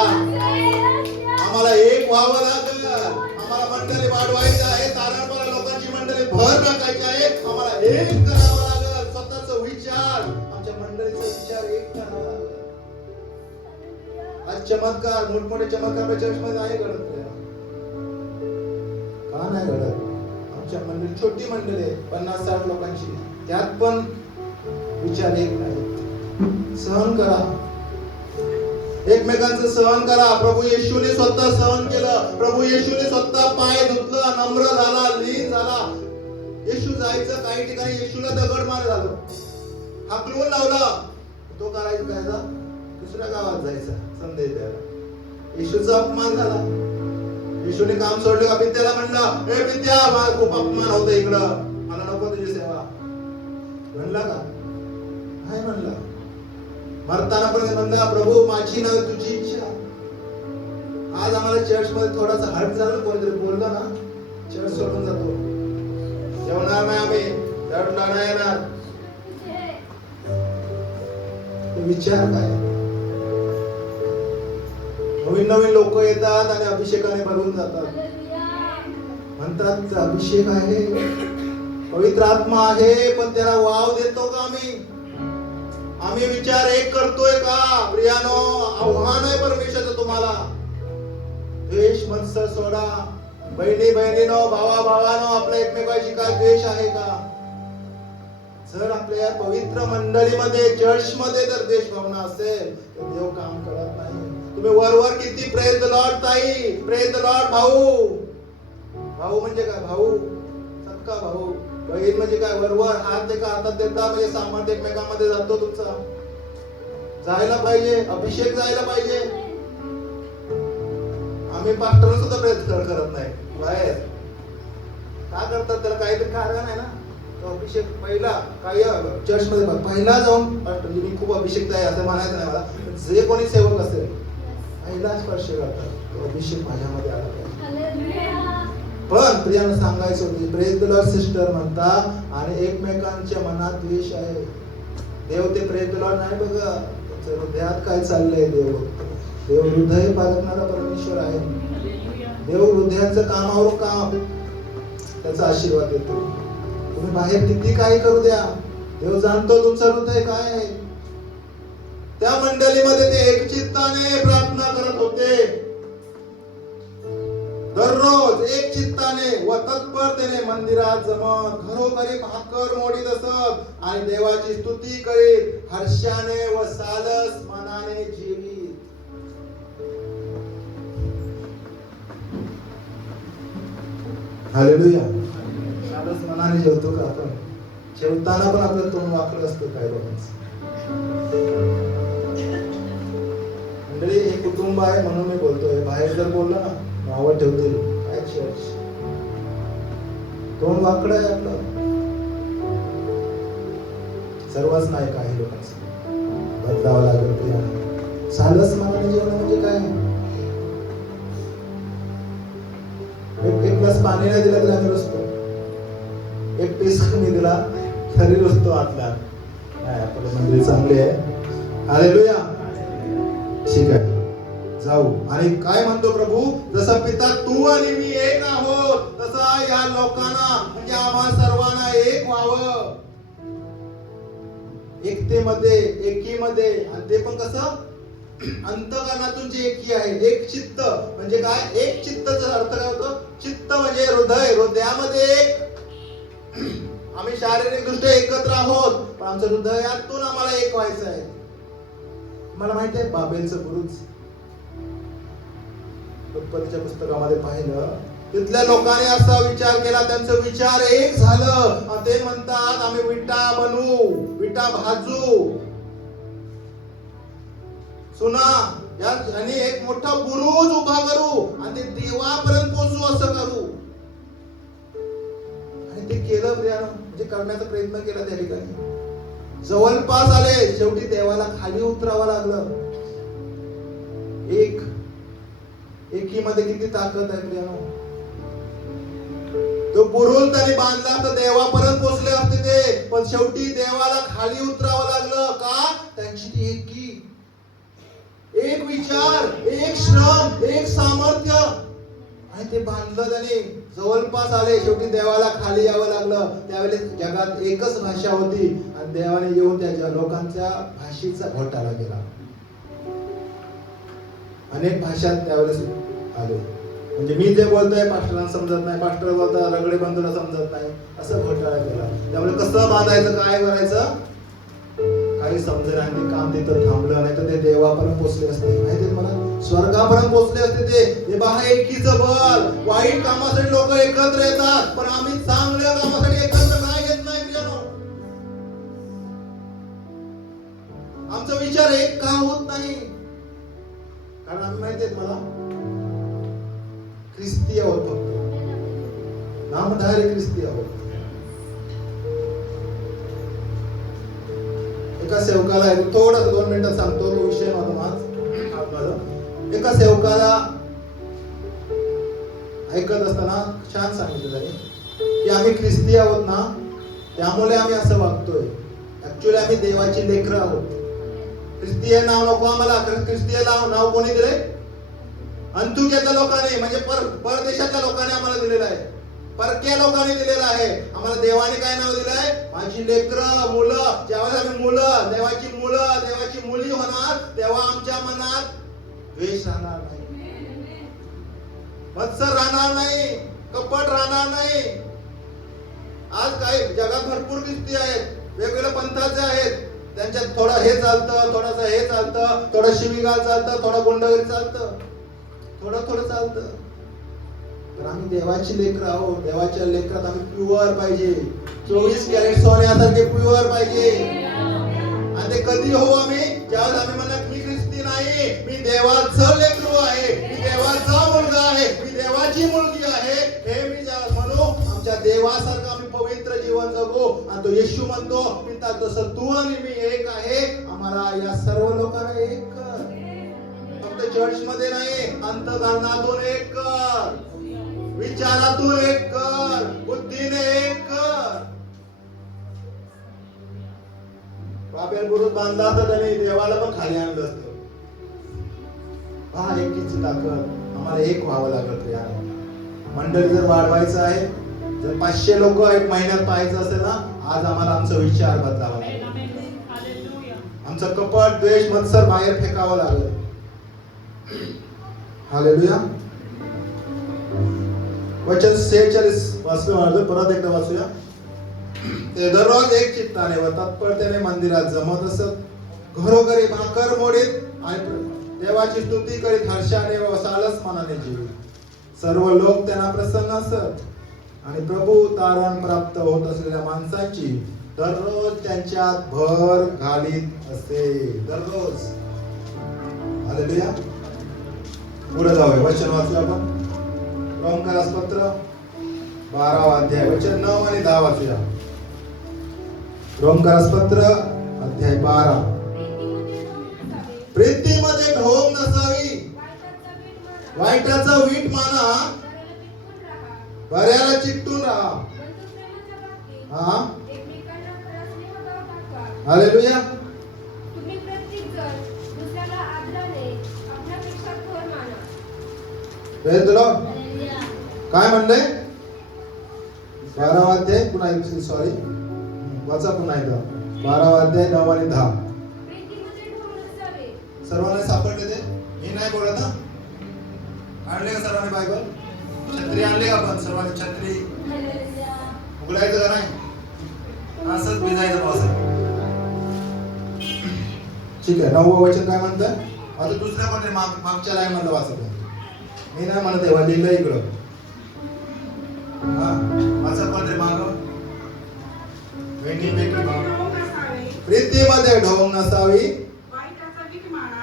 आम्हाला एक व्हावं लागेल. आम्हाला मंडळी वाढवायची आहे. तारणपाला लोकांची मंडळी भर टाकायची आहे. आम्हाला एक करावं लागेल. स्वतःचा विचार, आमच्या मंडळीचा विचार एक करावा लागेल. आज चमत्कार, मोठमोठे चमत्कार चर्च मध्ये नाही घडत. का नाही घडत? आमच्या मंडळी छोटी मंडळी आहे, 50-60 लोकांची, त्यात पण विचार एक नाही. सहन करा, एकमेकांचं सहन करा. प्रभू येशूने स्वतः सहन केलं. प्रभू येशूने स्वतः पाय धुतला, नम्र झाला, लीन झाला. येशू जायचं काही ठिकाणी, येशूला दगड मार झालं, हाकलून लावलं. तो करायचं काय? दुसऱ्या गावात जायचा संदेश द्यायला. येशूचा अपमान झाला. येशूने काम सोडलं का? पित्याला म्हणलं, ए पित्या, मला खूप अपमान होतं इकडं, मला नको तुझी सेवा. म्हणला का? नाही म्हणला. मरताना पण म्हणला, प्रभू माझी नव्हे तुझी इच्छा. आज आम्हाला चर्च मध्ये थोडासा हट झालं, कोणतरी बोललं ना, चर्च सोडून जातो. जेवणार नाही आम्ही, चर्चला नाही येणार. विचार काय? नवीन नवीन लोक येतात आणि अभिषेकाने भरून जातात. म्हणतात अभिषेक आहे, पवित्र आत्मा आहे, पण त्याला वाव देतो का आम्ही? आम्ही विचार एक करतोय का? प्रियानो, आव्हान आहे परमेश्वराचं तुम्हाला. द्वेष मत्सर सोडा. बहिणी बहिणीनो, भावा भावानो, आपल्या एकमेकांशी काय द्वेष आहे का? जर आपल्या पवित्र मंडळीमध्ये, चर्च मध्ये जर द्वेष भावना असेल तर देव काम करत नाही. तुम्ही वरवर किती प्रेज द लॉर्ड ताई, प्रेज द लॉर्ड भाऊ. भाऊ म्हणजे काय? भाऊ, सक्का भाऊ. बहीण म्हणजे काय? वरवर हात एका हातात देता म्हणजे सामर्थ्य एकमेकांमध्ये जातो तुमचा. जायला पाहिजे, अभिषेक जायला पाहिजे. आम्ही पास्टर सुद्धा प्रयत्न करत नाही. बाहेर का करतात? त्याला काहीतरी कारण आहे ना. तो अभिषेक पहिला काय चर्च मध्ये पहिला जाऊन, मी खूप अभिषेक आहे असं म्हणायचं नाही मला. जे कोणी सेवक असेल पहिला स्पर्श करतात, तो अभिषेक माझ्यामध्ये आला पाहिजे. पण प्रियानं सांगायचं होती, प्रेज द लॉर्ड सिस्टर म्हणता आणि एकमेकांच्या मनात द्वेष आहे. देव ते प्रेज द लॉर्ड नाही बघत, तुमच्या हृदयात काय चाललंय. देव हृदय पालकणारा परमेश्वर आहे. देव हृदयाचं कामावर काम, त्याचा आशीर्वाद देतो. तुम्ही बाहेर किती काही करू द्या, देव जाणतो तुमचं हृदय काय आहे. त्या मंडळीमध्ये ते एकचित्ताने प्रार्थना करत होते. दररोज एक चित्ताने व तत्परतेने मंदिरात जमत, घरोघरी भाकर मोडीत असत आणि देवाची स्तुती करीत, हर्षाने व सालस मनाने जेवीत. हालेलुया. सालस मनाने जेवतो का आपण? जेवताना पण आपलं तोंड वाकडं असतं काय लोकांचं. मंडळी, हे कुटुंब आहे म्हणून मी बोलतोय. बाहेर जर बोललं ना, नावं ठेवतील काय चर्च. तोंड वाकडं आहे आपलं. सर्वच नाही, काही लोकांचं बदलावं लागेल. सालस मनाने जेवणं म्हणजे काय? एक ग्लास पाणी नाही दिला तरी आम्ही रुसतो. एक पीस कमी दिला तरी रुसतो आतला. नाही, आपलं मंदिर चांगले आहे. हालेलुया. ठीक आहे, जाऊ. आणि काय म्हणतो प्रभू? जसा पिता तू आणि मी एक आहोत, तसा या लोकांना म्हणजे आम्हा सर्वांना एक व्हावं. एकतेमध्ये, एकीमध्ये. आणि ते पण कसं? अंतःकरणातून जी एकी आहे. एक चित्त म्हणजे काय? एक चित्तचा अर्थ काय होतो? चित्त म्हणजे हृदय. हृदयामध्ये एक. आम्ही शारीरिक दृष्ट्या एकत्र आहोत, पण आमच्या हृदयातून आम्हाला एक व्हायचं आहे. मला माहिती आहे, बाबेलचं बुरुज उत्पत्तीच्या पुस्तकामध्ये पाहिलं, तिथल्या लोकांनी असा विचार केला, त्यांचा विचार एक झालं. ते म्हणतात आम्ही विटा बनवू, विटा भाजू, सुना आणि एक मोठा बुरुज उभा करू आणि ते देवापर्यंत पोहोचू असं करू. आणि ते केलं प्रियानं, म्हणजे करण्याचा प्रयत्न केला त्या ठिकाणी. जवळपास आले, शेवटी देवाला खाली उतरावं लागलं. एकीमध्ये किती ताकद आहे प्रियानो. तो बुरुल त्यांनी बांधला तर देवापर्यंत पोहोचले असते ते, पण शेवटी देवाला खाली उतरावं लागलं. का? त्यांची ती एकी, एक विचार, एक श्रम, एक सामर्थ्य, आणि ते बांधलं त्यांनी. जवळपास आले, शेवटी देवाला खाली यावं लागलं. त्यावेळेस जगात एकच भाषा होती आणि देवाने येऊन त्या लोकांच्या भाषेचा घोटाळा केला. अनेक भाषा त्यावेळेस आले. म्हणजे मी जे बोलतोय पास्टरांना समजत नाही, पास्टर बोलता रगडे बंधूला समजत नाही, असं घोटाळा केला. त्यामुळे कसं बांधायचं, काय करायचं, काही समजेल. आणि ते काम तिथं थांबलं, नाही तर ते देवापर्यंत पोहोचले असते. माहिती मला, स्वर्गापर्यंत पोहोचले असते ते पहा. एकीचं बल. वाईट कामासाठी लोक एकत्र येतात, पण आम्ही चांगल्या कामासाठी एकत्र काय येत नाही प्रियानो. आमचा विचार एक का होत नाही? कारण आम्ही माहितीये मला, ख्रिस्ती आहोत, फक्त नामधारी ख्रिस्ती आहोत. एका सेवकाला, थोडं 2 मिनिटात सांगतो, तो विषय माझा. एका सेवकाला ऐकत असताना छान सांगितलं त्यांनी की आम्ही ख्रिस्ती आहोत ना, त्यामुळे आम्ही असं वागतोय. ऍक्च्युअली आम्ही देवाची लेकरं आहोत. ख्रिस्तीय नाव नको आम्हाला. ख्रिस्तीय नाव कोणी दिले? अंतुक्याच्या लोकांनी, म्हणजे परदेशाच्या लोकांनी आम्हाला दिलेलं आहे, परक्या लोकांनी दिलेलं आहे. आम्हाला देवाने काय नाव दिलंय? माझी लेकरं, मुलं. ज्यावेळेस आम्ही मुलं, देवाची मुली होणार, तेव्हा आमच्या मनात द्वेष राहणार नाही, मत्सर राहणार नाही, कपट राहणार नाही. आज काही जगात भरपूर ख्रिस्ती आहेत, वेगवेगळ्या पंथाचे आहेत. त्यांच्यात थोडं हे चालतं, थोडंसं हे चालतं, थोडं शिवीगाळ चालतं, थोडं गुंडगिरी चालतं, थोडं चालतं. तर आम्ही देवाची लेकरं आहोत. देवाच्या लेकरात आम्ही प्युअर पाहिजे, 24 कॅरेट सोन्यासारखे प्युअर पाहिजे. आणि ते कधी हो आम्ही? ज्यावेळेस आम्ही म्हणत मी ख्रिस्ती नाही, मी देवाचं लेकरू आहे, मी देवाचा मुलगा आहे, मी देवाची मुलगी आहे, हे मी म्हणू. आमच्या देवासारखं आम्ही पवित्र जीवन जगू. आणि तो येशू म्हणतो, पिता तसं तू आणि मी एक आहे, आम्हाला या सर्व लोकांना एक कर. फक्त चर्च मध्ये नाही, अंतःकरणातून एक कर, विचारातून एक कर, बुद्धीने एक कर. बाबेल गुरु बांधला असता त्याने, देवाला पण खाली आणलं असतं. पहा एकीची ताकद. आम्हाला एक व्हावं लागत यार. मंडळी जर वाढवायचं आहे, जर 500 लोक एक महिन्यात पाहायचं असेल ना, आज आम्हाला आमचा विचार बदलावा लागेल. आमचं कपट, द्वेष, मत्सर बाहेर फेकावं लागेल. हालेलुया. वचन 46 वाचूया, परत एकदा वाचूया. ते दररोज एक चित्ताने व तत्परतेने मंदिरात जमत असत, घरोघरी भाकर मोडीत आणि देवाची स्तुती करीत हर्षाने व सालस मनाने जीवित. सर्व लोक त्यांना प्रसन्न असत आणि प्रभू तारण प्राप्त होत असलेल्या माणसांची दररोज त्यांच्यात भर घालीत असे. दररोज. हालेलुया. पुढे जाऊया, वचन वाचूया आपण. रोमकारास पत्र 12 अध्याय वचन 9 आणि 10 वाचूया. रोमकारास पत्र अध्याय 12. प्रीतीमध्ये ढोंग नसावी, वाईटाचा वीट माना, बऱ्याला चिकटून राहा. हा, हालेलुया. काय म्हणले? 12 अध्याय पुन्हा, सॉरी वाचा पुन्हा एकदा. 12 अध्याय 9 आणि 10. सर्वांना सापडले ते? मी नाही बोलत ना. आणले का सर्वांनी बायबल? छत्री आणले का आपण सर्वांनी? छत्री उघडायचं का नाही? असंच भिजायचं पावसात. ठीक आहे. 9वं वचन काय म्हणतं? आता दुसऱ्या कोणत्या मागच्या लाईन मधलं वाचतो. मी नाही म्हणत तेव्हा लिहिलं इकडं. हा वाचा कोणते माग. प्रीतीमध्ये ढोंग नसावी,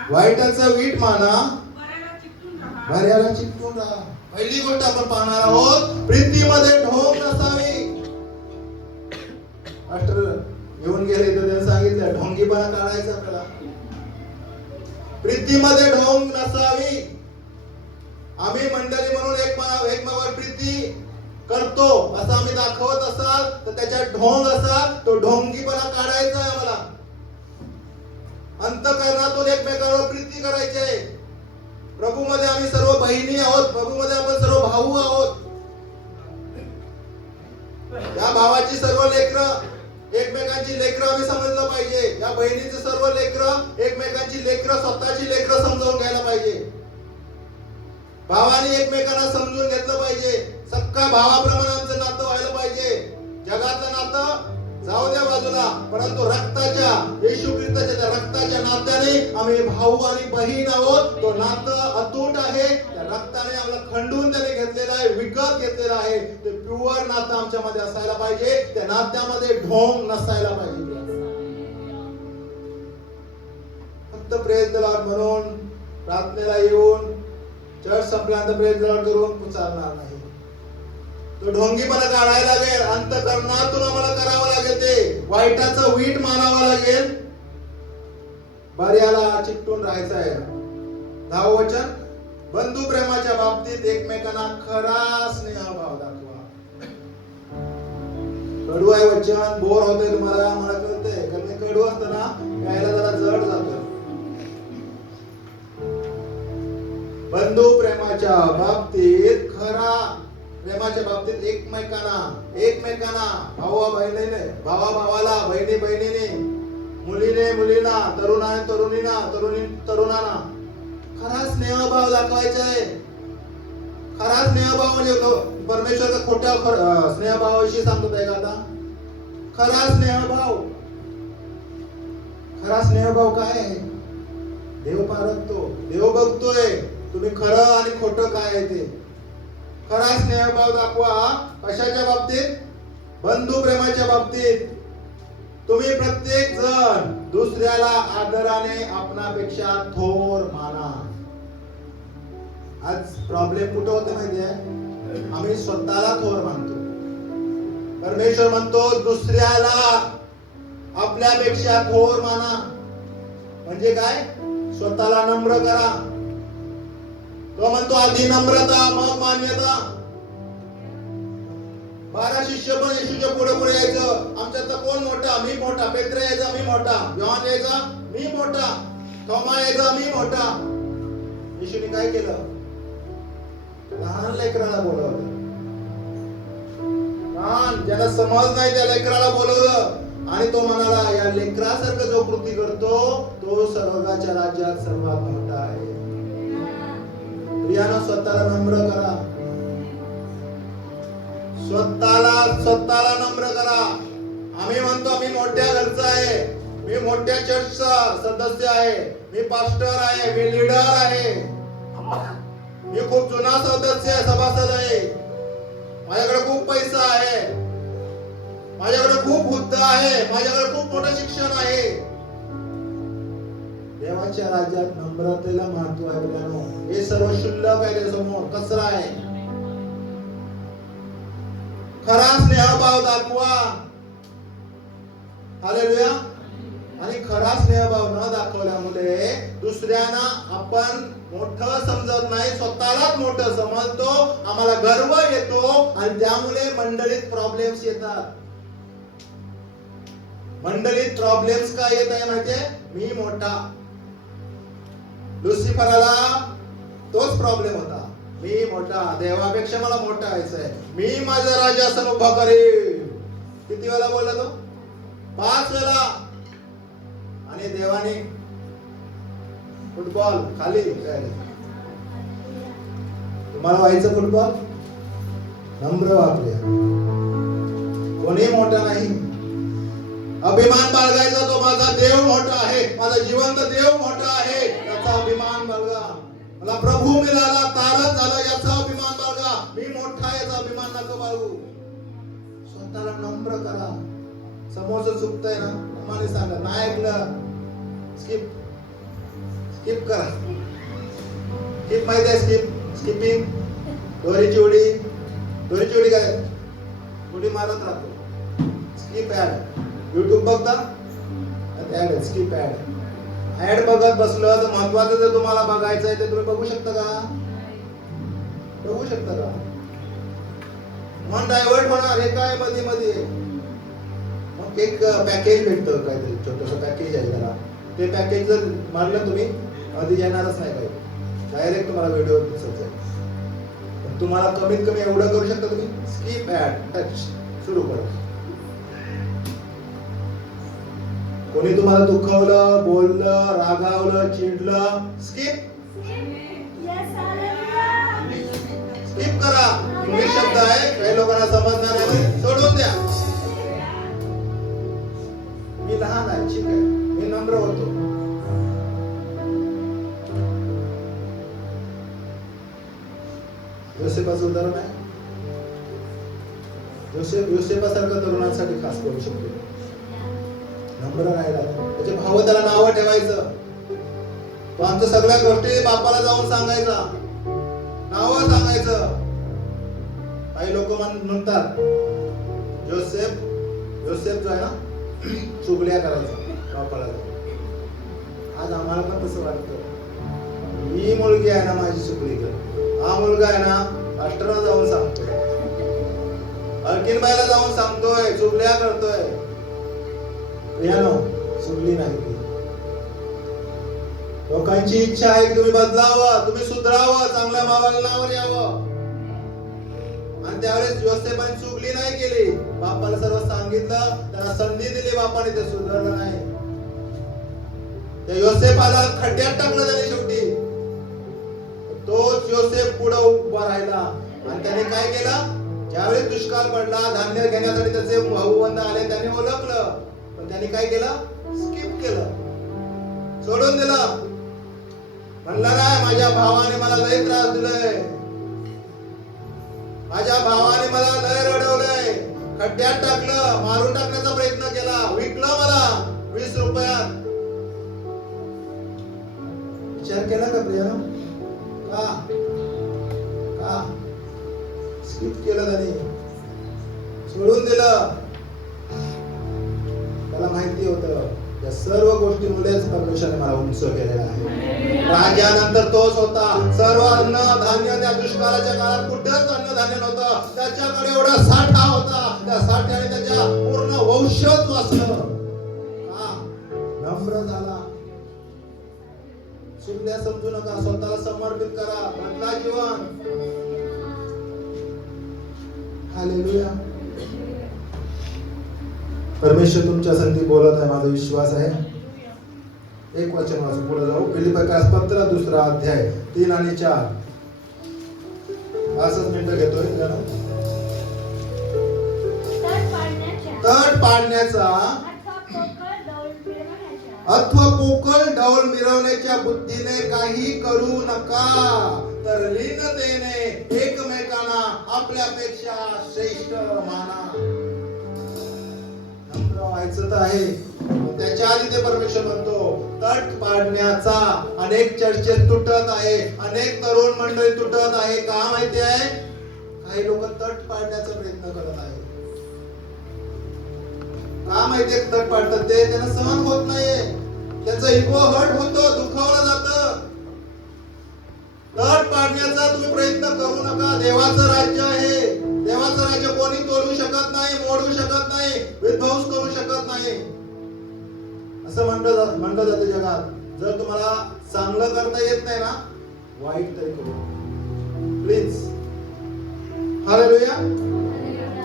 वाईटाचा वीट माना, बऱ्याला चिकटून राहा. पहिली गोष्ट आपण पाहणार आहोत, प्रीतीमध्ये ढोंग नसावी. ढोंगीपणा काढायचा आपल्याला. प्रीतीमध्ये ढोंग नसावी. आम्ही मंडळी म्हणून एकमेकांवर प्रीती करतो असं आम्ही दाखवत असाल तर त्याच्यात ढोंग असाल, तो ढोंगीपणा काढायचा आहे आम्हाला. अंतःकरणातून एकमेकांवर प्रीती करायची आहे. प्रभूमध्ये आम्ही सर्व बहिणी आहोत, प्रभूमध्ये आपण सर्व भाऊ आहोत. या भावाची सर्व लेकरं एकमेकांची लेकरं आम्ही समजलं पाहिजे. या बहिणीचे सर्व लेकरं एकमेकांची लेकरं स्वतःची लेकरं समजावून घ्यायला पाहिजे. भावाने एकमेकांना समजून घेतलं पाहिजे. सक्का भावाप्रमाणे आमचं नातं व्हायला पाहिजे. जगातलं नातं जाऊ द्या बाजूला, परंतु रक्ताच्या, येशू ख्रिस्ताच्या त्या रक्ताच्या नात्याने आम्ही भाऊ आणि बहीण आहोत. तो नातं अतूट आहे. त्या रक्ताने आम्हाला खंडून त्याने घेतलेलं आहे, विकत घेतलेलं आहे. ते प्युअर नातं आमच्यामध्ये असायला पाहिजे. त्या नात्यामध्ये ढोंग नसायला पाहिजे. फक्त प्रेज द लॉर्ड म्हणून प्रार्थनेला येऊन चर्च संपल्यानंतर प्रेज द लॉर्ड करून चालणार नाही. तो ढोंगीपणा काढायला लागेल. अंतःकरणातून आम्हाला करावं लागेल. ते वाईटाचं वीट मानावं लागेल. बऱ्याला चिकटून राहायचं आहे. 10 वचन, बंधू प्रेमाच्या बाबतीत एकमेकांना खरा स्नेहभाव दाखवा. कडू आहे वचन, बोर होतंय तुम्हाला, मला कळतंय. कारण कडू असतं ना, प्यायला जरा जड जातं. बंधू प्रेमाच्या बाबतीत खरा प्रेमाच्या बाबतीत एकमेकांना भावा बहिणीने, भावा भावाला, बहिणी बहिणीने, मुलीने मुलीला, तरुणाने तरुणीला, तरुणांना खरा स्नेहभाव दाखवायचा आहे. खरा स्नेहभाव म्हणजे परमेश्वर खोट्या स्नेहभावाविषयी सांगत आहे का आता? खरा स्नेहभाव काय आहे? देव पारखतो, देव बघतोय तुम्ही खरं आणि खोटं काय आहे ते. खरा स्नेहभाव दाखवा. कशाच्या बाबतीत? बंधू प्रेमाच्या बाबतीत. तुम्ही प्रत्येक जण दुसऱ्याला आदराने आपणापेक्षा थोर माना. आज प्रॉब्लेम कुठं होते माहितीये? आम्ही स्वतःला थोर मानतो. परमेश्वर म्हणतो दुसऱ्याला आपल्यापेक्षा थोर माना. म्हणजे काय? स्वतःला नम्र करा. तो म्हणतो आधी नम्रता मग मान्यता. 12 शिष्य पण येशूच्या पुढे पुढे यायचं. आमच्यात कोण मोठा? मी मोठा. पेत्र यायचा, मी मोठा. योहान यायचा, मी मोठा. थोमा यायचा, मी मोठा. येशूने काय केलं? लहान लेकराला बोलवलं. ज्याला समज नाही त्या लेकराला बोलवलं आणि तो म्हणाला या लेकरासारखं जो कृती करतो तो स्वर्गाच्या राज्यात सर्वात मोठा आहे. प्रियानं स्वतःला नम्र करा. स्वतःला नम्र करा. आम्ही म्हणतो मी मोठ्या घरचा आहे, मी मोठ्या चर्चचा सदस्य आहे, मी पास्टर आहे, मी लीडर आहे, मी खूप जुना सदस्य आहे, सभासद आहे, माझ्याकडे खूप पैसा आहे, माझ्याकडे खूप हुद्दा आहे, माझ्याकडे खूप मोठं शिक्षण आहे. देवाच्या राज्यात नम्रतेला महत्व आहे मित्रांनो. हे सर्व शुल्लक आहे त्यासमोर, कचरा आहे. खरा स्नेहभाव दाखवा. हालेलुया. आणि खरा स्नेहभाव न दाखवल्यामुळे दुसऱ्यांना आपण मोठं समजत नाही, स्वतःलाच मोठं समजतो, आम्हाला गर्व येतो आणि त्यामुळे मंडळीत प्रॉब्लेम्स येतात. मंडळीत प्रॉब्लेम्स काय येत आहे माहितीये? मी मोठा. लुसिफरला तोच प्रॉब्लेम होता. मी मोठा, देवापेक्षा मला मोठा व्हायचंय, मी माझा राजासन उभा करेन. किती वेळा बोलला तो? 5 वेळा. आणि देवाने फुटबॉल खाली. तुम्हाला व्हायचं फुटबॉल? नम्र वापरूया. कोणी मोठा नाही. अभिमान बाळगायचा तो माझा देव मोठा आहे, माझा जिवंत देव मोठा आहे याचा अभिमान बाळगा. मला प्रभू मिळाला, तारक झाला याचा अभिमान बाळगा. मी मोठा याचा अभिमान नका बाळगू. स्वतःला नम्र करा. समोरचं चुकतंय ना, मला सांगा. नाही ऐकलं स्किप करा. स्किप माहिती आहे? स्किपिंग, दोरीची उडी काय? उडी मारत राहतो. Skip ad. YouTube बघता स्किप ऍड बघत बसलं तर महत्वाचं जर तुम्हाला बघायचं आहे ते तुम्ही बघू शकता का? बघू शकता का? मन डायव्हर्ट होणार. हे काय मध्ये मध्ये मग एक पॅकेज भेटतं, काहीतरी छोटंसं पॅकेज आहे त्याला. ते पॅकेज जर मारलं तुम्ही आधी येणारच नाही काही, डायरेक्ट तुम्हाला व्हिडिओ दिसत जाईल. पण तुम्हाला कमीत कमी एवढं करू शकता तुम्ही, स्किप ऍड टच सुरू करा. कोणी तुम्हाला दुखवलं, बोललं, रागावलं, चिडलं, स्किप स्किप करा. इंग्लिश शब्द आहे, काही लोकांना समजणार नाही, सोडून द्या. मी लहान आहे, ठीक आहे, मी नम्र होतो. योसेफाचं उदाहरण आहे. योसेफासारखं तरुणांसाठी खास करू शकतो. नम्र राहिला, त्याचे भाव त्याला नावं ठेवायचं. तो आमच्या सगळ्या गोष्टी बापाला जाऊन सांगायचा, नावं सांगायचं. काही लोक म्हणतात योसेफ जो आहे ना, चुगल्या करायचा बापाला. आज आम्हाला पण तसं वाटतं, ही मुलगी आहे ना माझी चुगली कर, हा मुलगा आहे ना मास्टरला जाऊन सांगतोय, आणखीन बाईला जाऊन सांगतोय, चुगल्या करतोय. प्रियानो, चुगली नाही. लोकांची इच्छा आहे की तुम्ही बदलावं, तुम्ही सुधारावं, चांगल्या मावलनावर यावं. आणि त्यावेळेस योसेफाने चुगली नाही केली. बापाला सर्व सांगितलं, त्याला संधी दिली, बापाने ते सुधारलं नाही. त्या योसेफाला खड्ड्यात टाकलं त्याने शेवटी. तोच योसेफ पुढे उभा राहिला आणि त्याने काय केलं? ज्यावेळेस दुष्काळ पडला, धान्य घेण्यासाठी त्याचे भाऊ बंद आले, त्याने ओळखलं, पण त्याने काय केलं? स्किप केलं, सोडून दिलं. म्हणलं नाही, माझ्या भावाने मला लय त्रास दिलाय, माझ्या भावाने मला लय रडवलंय, खड्ड्यात टाकलं, मारून टाकण्याचा प्रयत्न केला, विकलं मला 20 रुपयात. विचार केला का प्रियानो? का स्किप केलं त्याने, सोडून दिलं. त्याला माहिती होतं या सर्व गोष्टीमुळेच परमेश्वराने मला उंच केलेला आहे. राजानंतर तोच होता. सर्व अन्न धान्य त्या दुष्काळाच्या काळात कुठेच अन्न धान्य नव्हतं. त्याच्याकडे एवढा साठा होता, त्या साठ्याने त्याच्या पूर्ण वंशच वाचलं. का? नम्र झाला. चुकल्या समजू नका, स्वतःला समर्पित करा, बदला जीवन. हालेलुया. परमेश्वर तुमच्या संधी बोलत आहे, माझा विश्वास आहे. एक वचन वाचून पुढे जाऊ. फिलिप्पियस पत्र 2 अध्याय 3 आणि 4. 5 मिनिटं घेतोय. तट पाडण्याचा अथवा पोकळ डौल मिरवण्याच्या बुद्धीने काही करू नका, तर लीनतेने एकमेकांना आपल्यापेक्षा श्रेष्ठ माना. नम्र व्हायचं तर आहे. त्याच्या आधी ते परमेश्वर म्हणतो तट पाडण्याचा. अनेक चर्चेत तुटत आहे, अनेक तरुण मंडळी तुटत आहे. का माहिती आहे? काही लोक तट पाडण्याचा प्रयत्न करत आहे. का माहितीये तट पाडतात ते? त्यांना सहन होत नाहीये, त्यांचा इगो हर्ट होतो, दुखावलं जातं. तट पाडण्याचा तुम्ही प्रयत्न करू नका. देवाचं राज्य आहे. देवाचं राज्य कोणी तोडू शकत नाही, मोडू शकत नाही, विध्वंस करू शकत नाही. असं म्हणलं जातं जगात. जर तुम्हाला चांगलं करता येत नाही ना, वाईट तरी करू प्लीज. हालेलुया.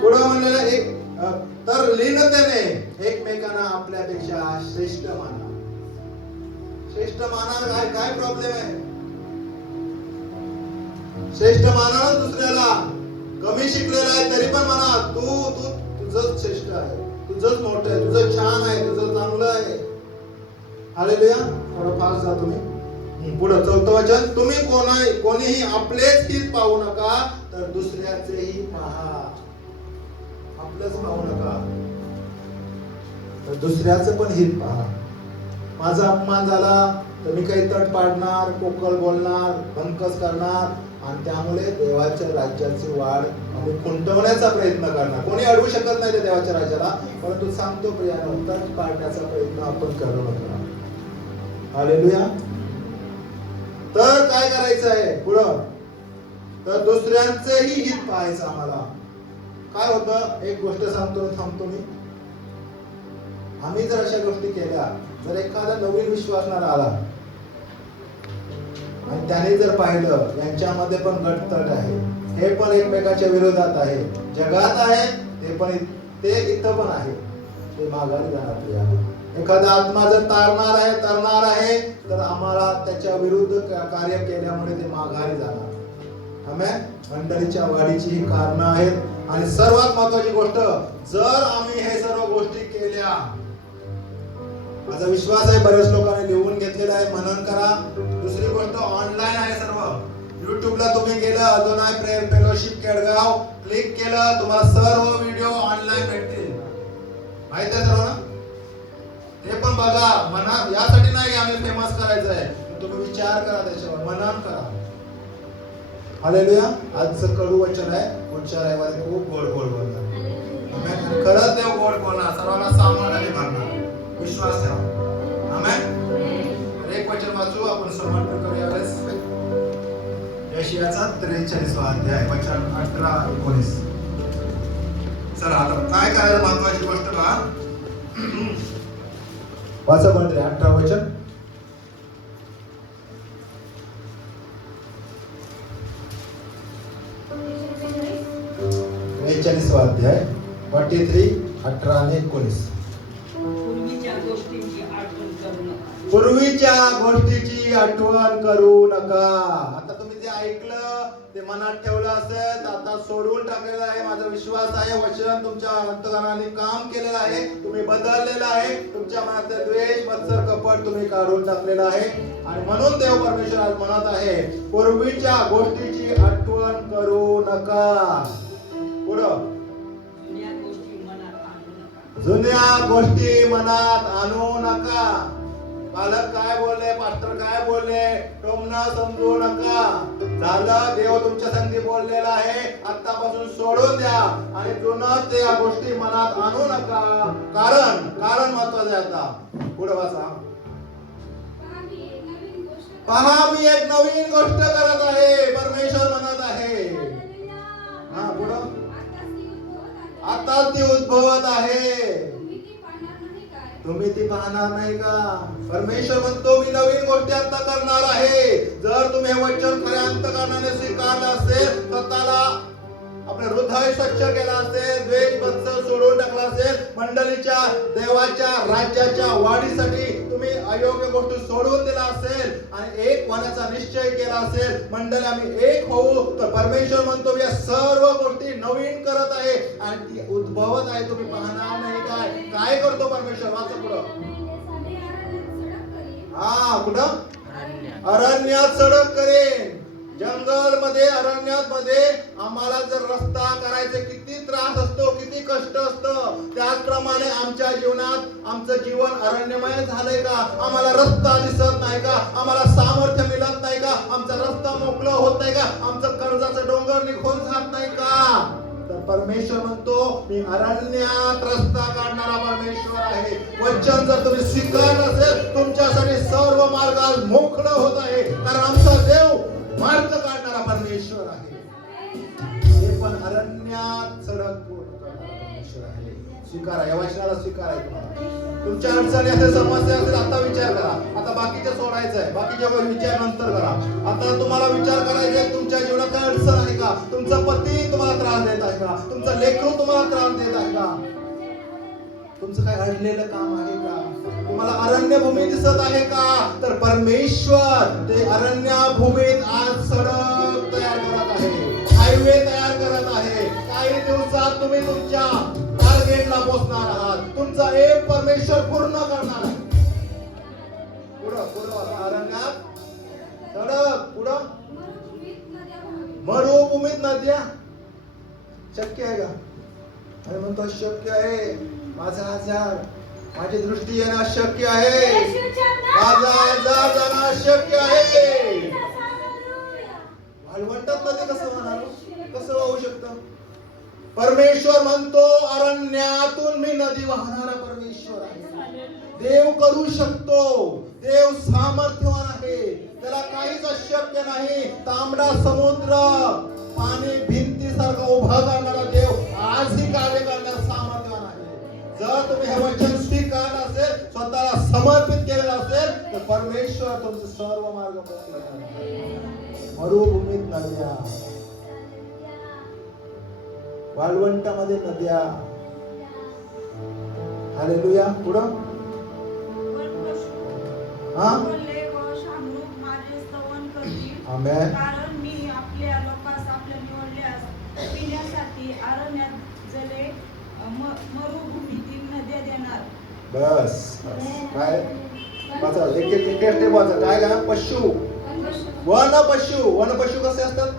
पुढे म्हणलेलं एक तर लीनतेने एकमेकांना आपल्यापेक्षा श्रेष्ठ माना. श्रेष्ठ माना. काय प्रॉब्लेम आहे? श्रेष्ठ माना दुसऱ्याला. कमी शिकलेला आहे तरी पण म्हणा तुझंच श्रेष्ठ आहे, तुझंच मोठं आहे, तुझं छान आहे, तुझं चांगलं आहे. हालेलुया. थोडं फास्ट जा तुम्ही. पुढे 4थं वचन. तुम्ही कोणीही आपलेच हित पाहू नका, तर दुसऱ्याचेही पहा. आपलंच पाहू नका, तर दुसऱ्याचं पण हित पहा. माझा अपमान झाला तर मी काही तट पाडणार, पोकळ बोलणार, भंकस करणार, आणि त्यामुळे देवाच्या राज्याची वाढ आम्ही खुंटवण्याचा प्रयत्न करणार. कोणी अडवू शकत नाही ते देवाच्या राज्याला, परंतु सांगतो प्रियानो, तग पाडण्याचा प्रयत्न आपण करू नका. हालेलुया. तर काय करायचं आहे पुढं, तर दुसऱ्यांचेही हित पाहायचं आम्हाला. काय होतं, एक गोष्ट सांगतो थांबतो मी. आम्ही जर अशा गोष्टी केल्या, जर एखादा नवीन विश्वासणारा आला आणि त्याने जर पाहिलं यांच्यामध्ये पण गटतट आहे, हे पण एकमेकाच्या विरोधात आहे, जगात आहे ते इथं पण आहे, ते माघारी जाणार. एखादा आत्मा जर तरणार आहे तर आम्हाला त्याच्या विरुद्ध कार्य केल्यामुळे ते माघारी जाणार. आमेन. मंडळीच्या वाढीची ही कारणं आहेत. आणि सर्वात महत्वाची गोष्ट, जर आम्ही हे सर्व गोष्टी केल्या, माझा विश्वास आहे बरेच लोकांनी लिहून घेतलेला आहे, मनन करा. दुसरी गोष्ट, ऑनलाईन आहे सर्व. युट्यूबला तुम्ही गेलं, अजूनही प्रेयर फेलोशिप केडगाव क्लिक केलं, तुम्हाला सर्व व्हिडिओ ऑनलाईन भेटतील. माहिती आहे सर्व ना? ते पण बघा. मना यासाठी नाही आम्ही फेमस करायचं आहे, तुम्ही विचार करा, त्याच्यावर मनन करा. हालेलुया. आजचं कडू वचन आहे, पुढच्या रविवारी खूप गोड बोलणार. खरंच देव गोड बोलणार, सर्वांना सामान्याने मारणार. विश्वास ठेवा. आमेन. एक वचन वाचू, आपण समर्पण करूया. यशायाचा 43 अध्याय वचन 18-19. चला आता काय करायला, महत्वाची गोष्ट का वाचा बंद 18 वचन. अध्याय 43, 18 आणि 19. पूर्वीच्या गोष्टीची आठवण करू नका. आता तुम्ही जे ऐकलं ते मनात ठेवलं असेल, आता सोडून टाकलेलं आहे. माझा विश्वास आहे वचन तुमच्या अंतःकरणाने काम केलेलं आहे, तुम्ही बदललेलं आहे. तुमच्या मनातले द्वेष, मत्सर, कपट तुम्ही काढून टाकलेलं आहे. आणि म्हणून देव परमेश्वर आज म्हणत आहे, पूर्वीच्या गोष्टीची आठवण करू नका. पुढं, जुन्या गोष्टी मनात आणू नका. पालक काय बोलले, पास्टर काय बोलले, टोमणं समजू नका. झालं, देव तुमच्या संगी बोललेला आहे, आतापासून सोडून द्या आणि जुनं त्या गोष्टी मनात आणू नका. कारण महत्वाचं आहे. आता पुढे वाचा. पहा मी एक नवीन गोष्ट करत आहे, परमेश्वर म्हणत आहे. हा पुढं, आता ती उद्भवत आहे, तुम्ही ती पाहणार नाही का? परमेश्वर म्हणतो मी नवीन गोष्टी आता करणार आहे. जर तुम्ही हे वचन खऱ्या अंतःकरणाने स्वीकारलं असेल, स्वतःला आपलं हृदय स्वच्छ केलं असेल, द्वेष मत्सर सोडून टाकला असेल, मंडळीच्या देवाच्या राज्याच्या वाढीसाठी तुम्ही अयोग्य गोष्टी सोडून दिला असेल आणि एक होण्याचा निश्चय केला असेल, मंडळी आम्ही एक होऊ, तर परमेश्वर म्हणतो या सर्व गोष्टी नवीन करत आहे आणि ती उद्भवत आहे, तुम्ही पाहणार नाही. काय करतो परमेश्वर? वाचा पुढं. हा कुठं? अरण्यात सडक करेन. जंगल मध्ये, अरण्यात मध्ये आम्हाला जर रस्ता करायचे किती त्रास असतो, किती कष्ट असतं, त्याचप्रमाणे आमच्या जीवनात आमचं जीवन अरण्यमय झालंय का? आम्हाला रस्ता दिसत नाही का? आम्हाला सामर्थ्य मिळत नाही का? आमचा रस्ता मोकळा होत नाही का? आमचं कर्जाचं डोंगर निघून जात नाही का? तर परमेश्वर म्हणतो मी अरण्यात रस्ता काढणारा परमेश्वर आहे. वचन जर तुम्ही स्वीकारलं असेल, तुमच्यासाठी सर्व मार्ग मोकळं होत आहे, कारण आमचा देव मार्ग काढणारा परमेश्वर आहे. हे पण अरण्यात सडक परमेश्वर आहे. स्वीकारा, या वचनाला स्वीकारा. तुमच्या अडचणी असेल, समस्या असेल, आता विचार करा. आता बाकीचे सोडायचं आहे, बाकीचे विचार नंतर करा. आता तुम्हाला विचार करायचा आहे, तुमच्या जीवनात काय अडचण आहे का? तुमचा पती तुम्हाला त्रास देत आहे का? तुमचा लेकरू तुम्हाला त्रास देत आहे का? तुमचं काय अडलेलं काम आहे का? तुम्हाला अरण्य भूमी दिसत आहे का? तर परमेश्वर ते अरण्य भूमीत आज सडक तयार करत आहे, हायवे तयार करत आहे. काही दिवसात तुम्ही तुमच्या टार्गेटला पोहोचणार आहात. तुमचा एक परमेश्वर पूर्ण करणार आहे. पुढं अरण्यात सडक, पुढं मरुभूमीत नद्या. शक्य आहे का? अरे म्हणतो शक्य आहे. माझा आजार, माझी दृष्टी येणं शक्य आहे. माझा आजार जाणं शक्य आहे. वाळवंटात नदी कसं वाहणार? कसं वाहू शकतं? परमेश्वर म्हणतो अरण्यातून मी नदी वाहणारा परमेश्वर आहे. देव करू शकतो. देव सामर्थ्यवान आहे. त्याला काहीच अशक्य नाही. तांबडा समुद्र पाणी भिंतीसारखा उभा करणारा देव आजही कार्य करण्यास सामर्थ्यवान आहे. जर तुम्ही हे वचन स्वीकारलं असेल, स्वतःला समर्पित केलेलं असेल, तर परमेश्वर तुमचे सर्व मार्ग मोकळे करणार. मरुभूमीत नद्या, वाळवंटामध्ये नद्या. हालेलुया. पुढं आमेन. कारण मी आपल्या लोकांस आपल्या निवडल्यास पिण्यासाठी अरण्यात जले मरुभूमीतील नद्या देणार. बस काय वाचा, एक स्टेप वाचा. काय का? पशु, वनपशु कसे असतात?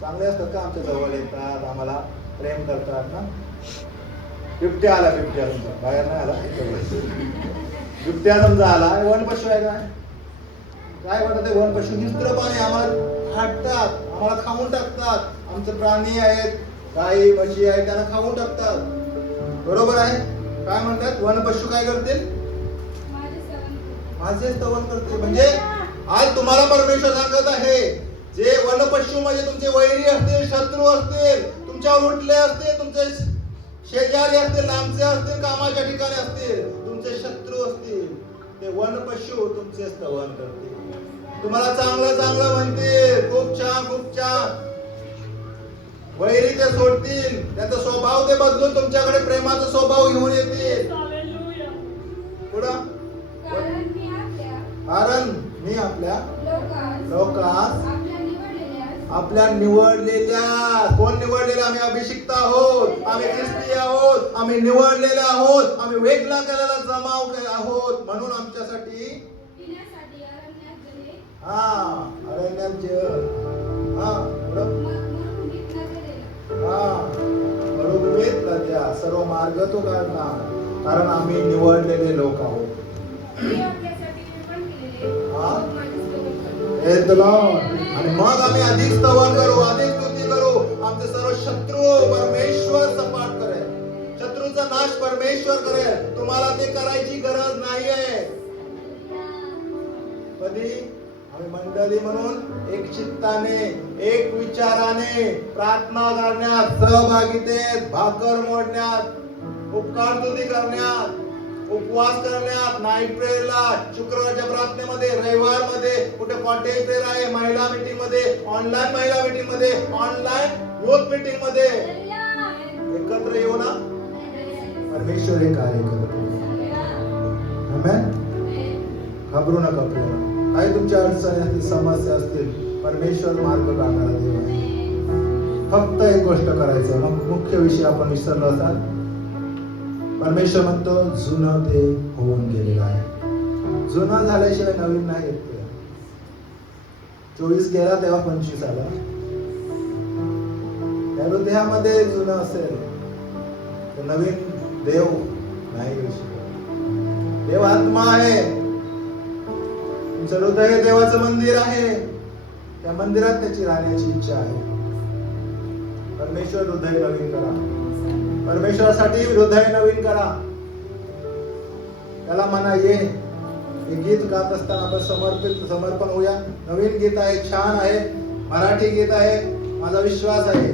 चांगले असतात का? आमच्या जवळ येतात, आम्हाला प्रेम करतात ना. बिबट्या आला, बिबट्या समजा बाहेर नाही आला, बिबट्या समजा आला, वनपशु आहे काय? काय म्हणतात ते वनपशु? हिंस्त्रपणे आम्हाला फाटतात, आम्हाला खाऊन टाकतात. आमचे प्राणी आहेत, गाई म्हशी आहेत, त्यांना खाऊन टाकतात. बरोबर आहे? काय म्हणतात? वनपशु काय करतील? माझे स्तवन करते. म्हणजे आज तुम्हाला परमेश्वर सांगत आहे, जे वनपशु म्हणजे तुमचे वैरी असतील, शत्रू असतील, तुमच्यावर उठले असतील, तुमचे शेजारी असतील, लांबचे असतील, कामाच्या ठिकाणी असतील, तुमचे शत्रू असतील, ते वनपशु तुमचे स्तवन करतील. तुम्हाला चांगलं चांगलं म्हणतील, खूप छान खूप छान. वैरी ते सोडतील, त्यांचा स्वभाव ते बदलून तुमच्याकडे प्रेमाचा स्वभाव घेऊन येतील. पुढं, कारण मी आपल्या लोकांस आपल्या निवडलेल्या, कोण निवडलेल्या? आम्ही अभिषिक्त आहोत, आम्ही ख्रिस्ती आहोत, आम्ही निवडलेले आहोत, आम्ही वेगळा केलेला जमाव आहोत. म्हणून आमच्यासाठी अरण्यात मरुभूमीत नद्या, सर्व मार्ग तो काढणार. कारण आम्ही निवडलेले लोक आहोत. आणि मग आम्ही अधिक स्तवन करू, अधिक स्तुती करू. आमचे सर्व शत्रू परमेश्वर सपाट करेल, शत्रूचा नाश परमेश्वर करेल. तुम्हाला ते करायची गरज नाही आहे. कधी? आम्ही मंडळी म्हणून एक चित्ताने, एक विचाराने प्रार्थना करण्यात, सहभागितेत, भाकर मोडण्यात, उपकार स्तुती करण्यात, उपवास करण्यात, नाईट प्रेयरला, शुक्रवारच्या प्रार्थनेमध्ये, रविवारमध्ये, कुठे कॉटेज प्रेयर आहे, महिला मीटिंग मध्ये, ऑनलाईन महिला मीटिंग मध्ये, ऑनलाईन युथ मीटिंग मध्ये एकत्र येऊ ना. परमेश्वर हे कार्य करतो. आमेन. घाबरू नका प्रिय. काही तुमच्या अडचणी असतील, समस्या असतील, परमेश्वर मार्ग काढणारा देव आहे. फक्त एक गोष्ट करायचं. मग मुख्य विषय आपण विसरलो असाल. परमेश्वर म्हणतो जुनं ते होऊन गेलेलं आहे. जुनं झाल्याशिवाय नवीन नाही येत. 24 गेला तेव्हा 25 आला. त्या हृदयामध्ये जुनं असेल तर नवीन देव नाही येऊ शकत. देव आत्मा आहे. तुमचं हृदय देवाचं मंदिर आहे. त्या मंदिरात त्याची राहण्याची इच्छा आहे. परमेश्वर हृदय नवीन करा. परमेश्वरासाठी हृदय नवीन करा. त्याला म्हणा ये. हे गीत गात असताना आपण समर्पण होऊया. नवीन गीत आहे, छान आहे, मराठी गीत आहे. माझा विश्वास आहे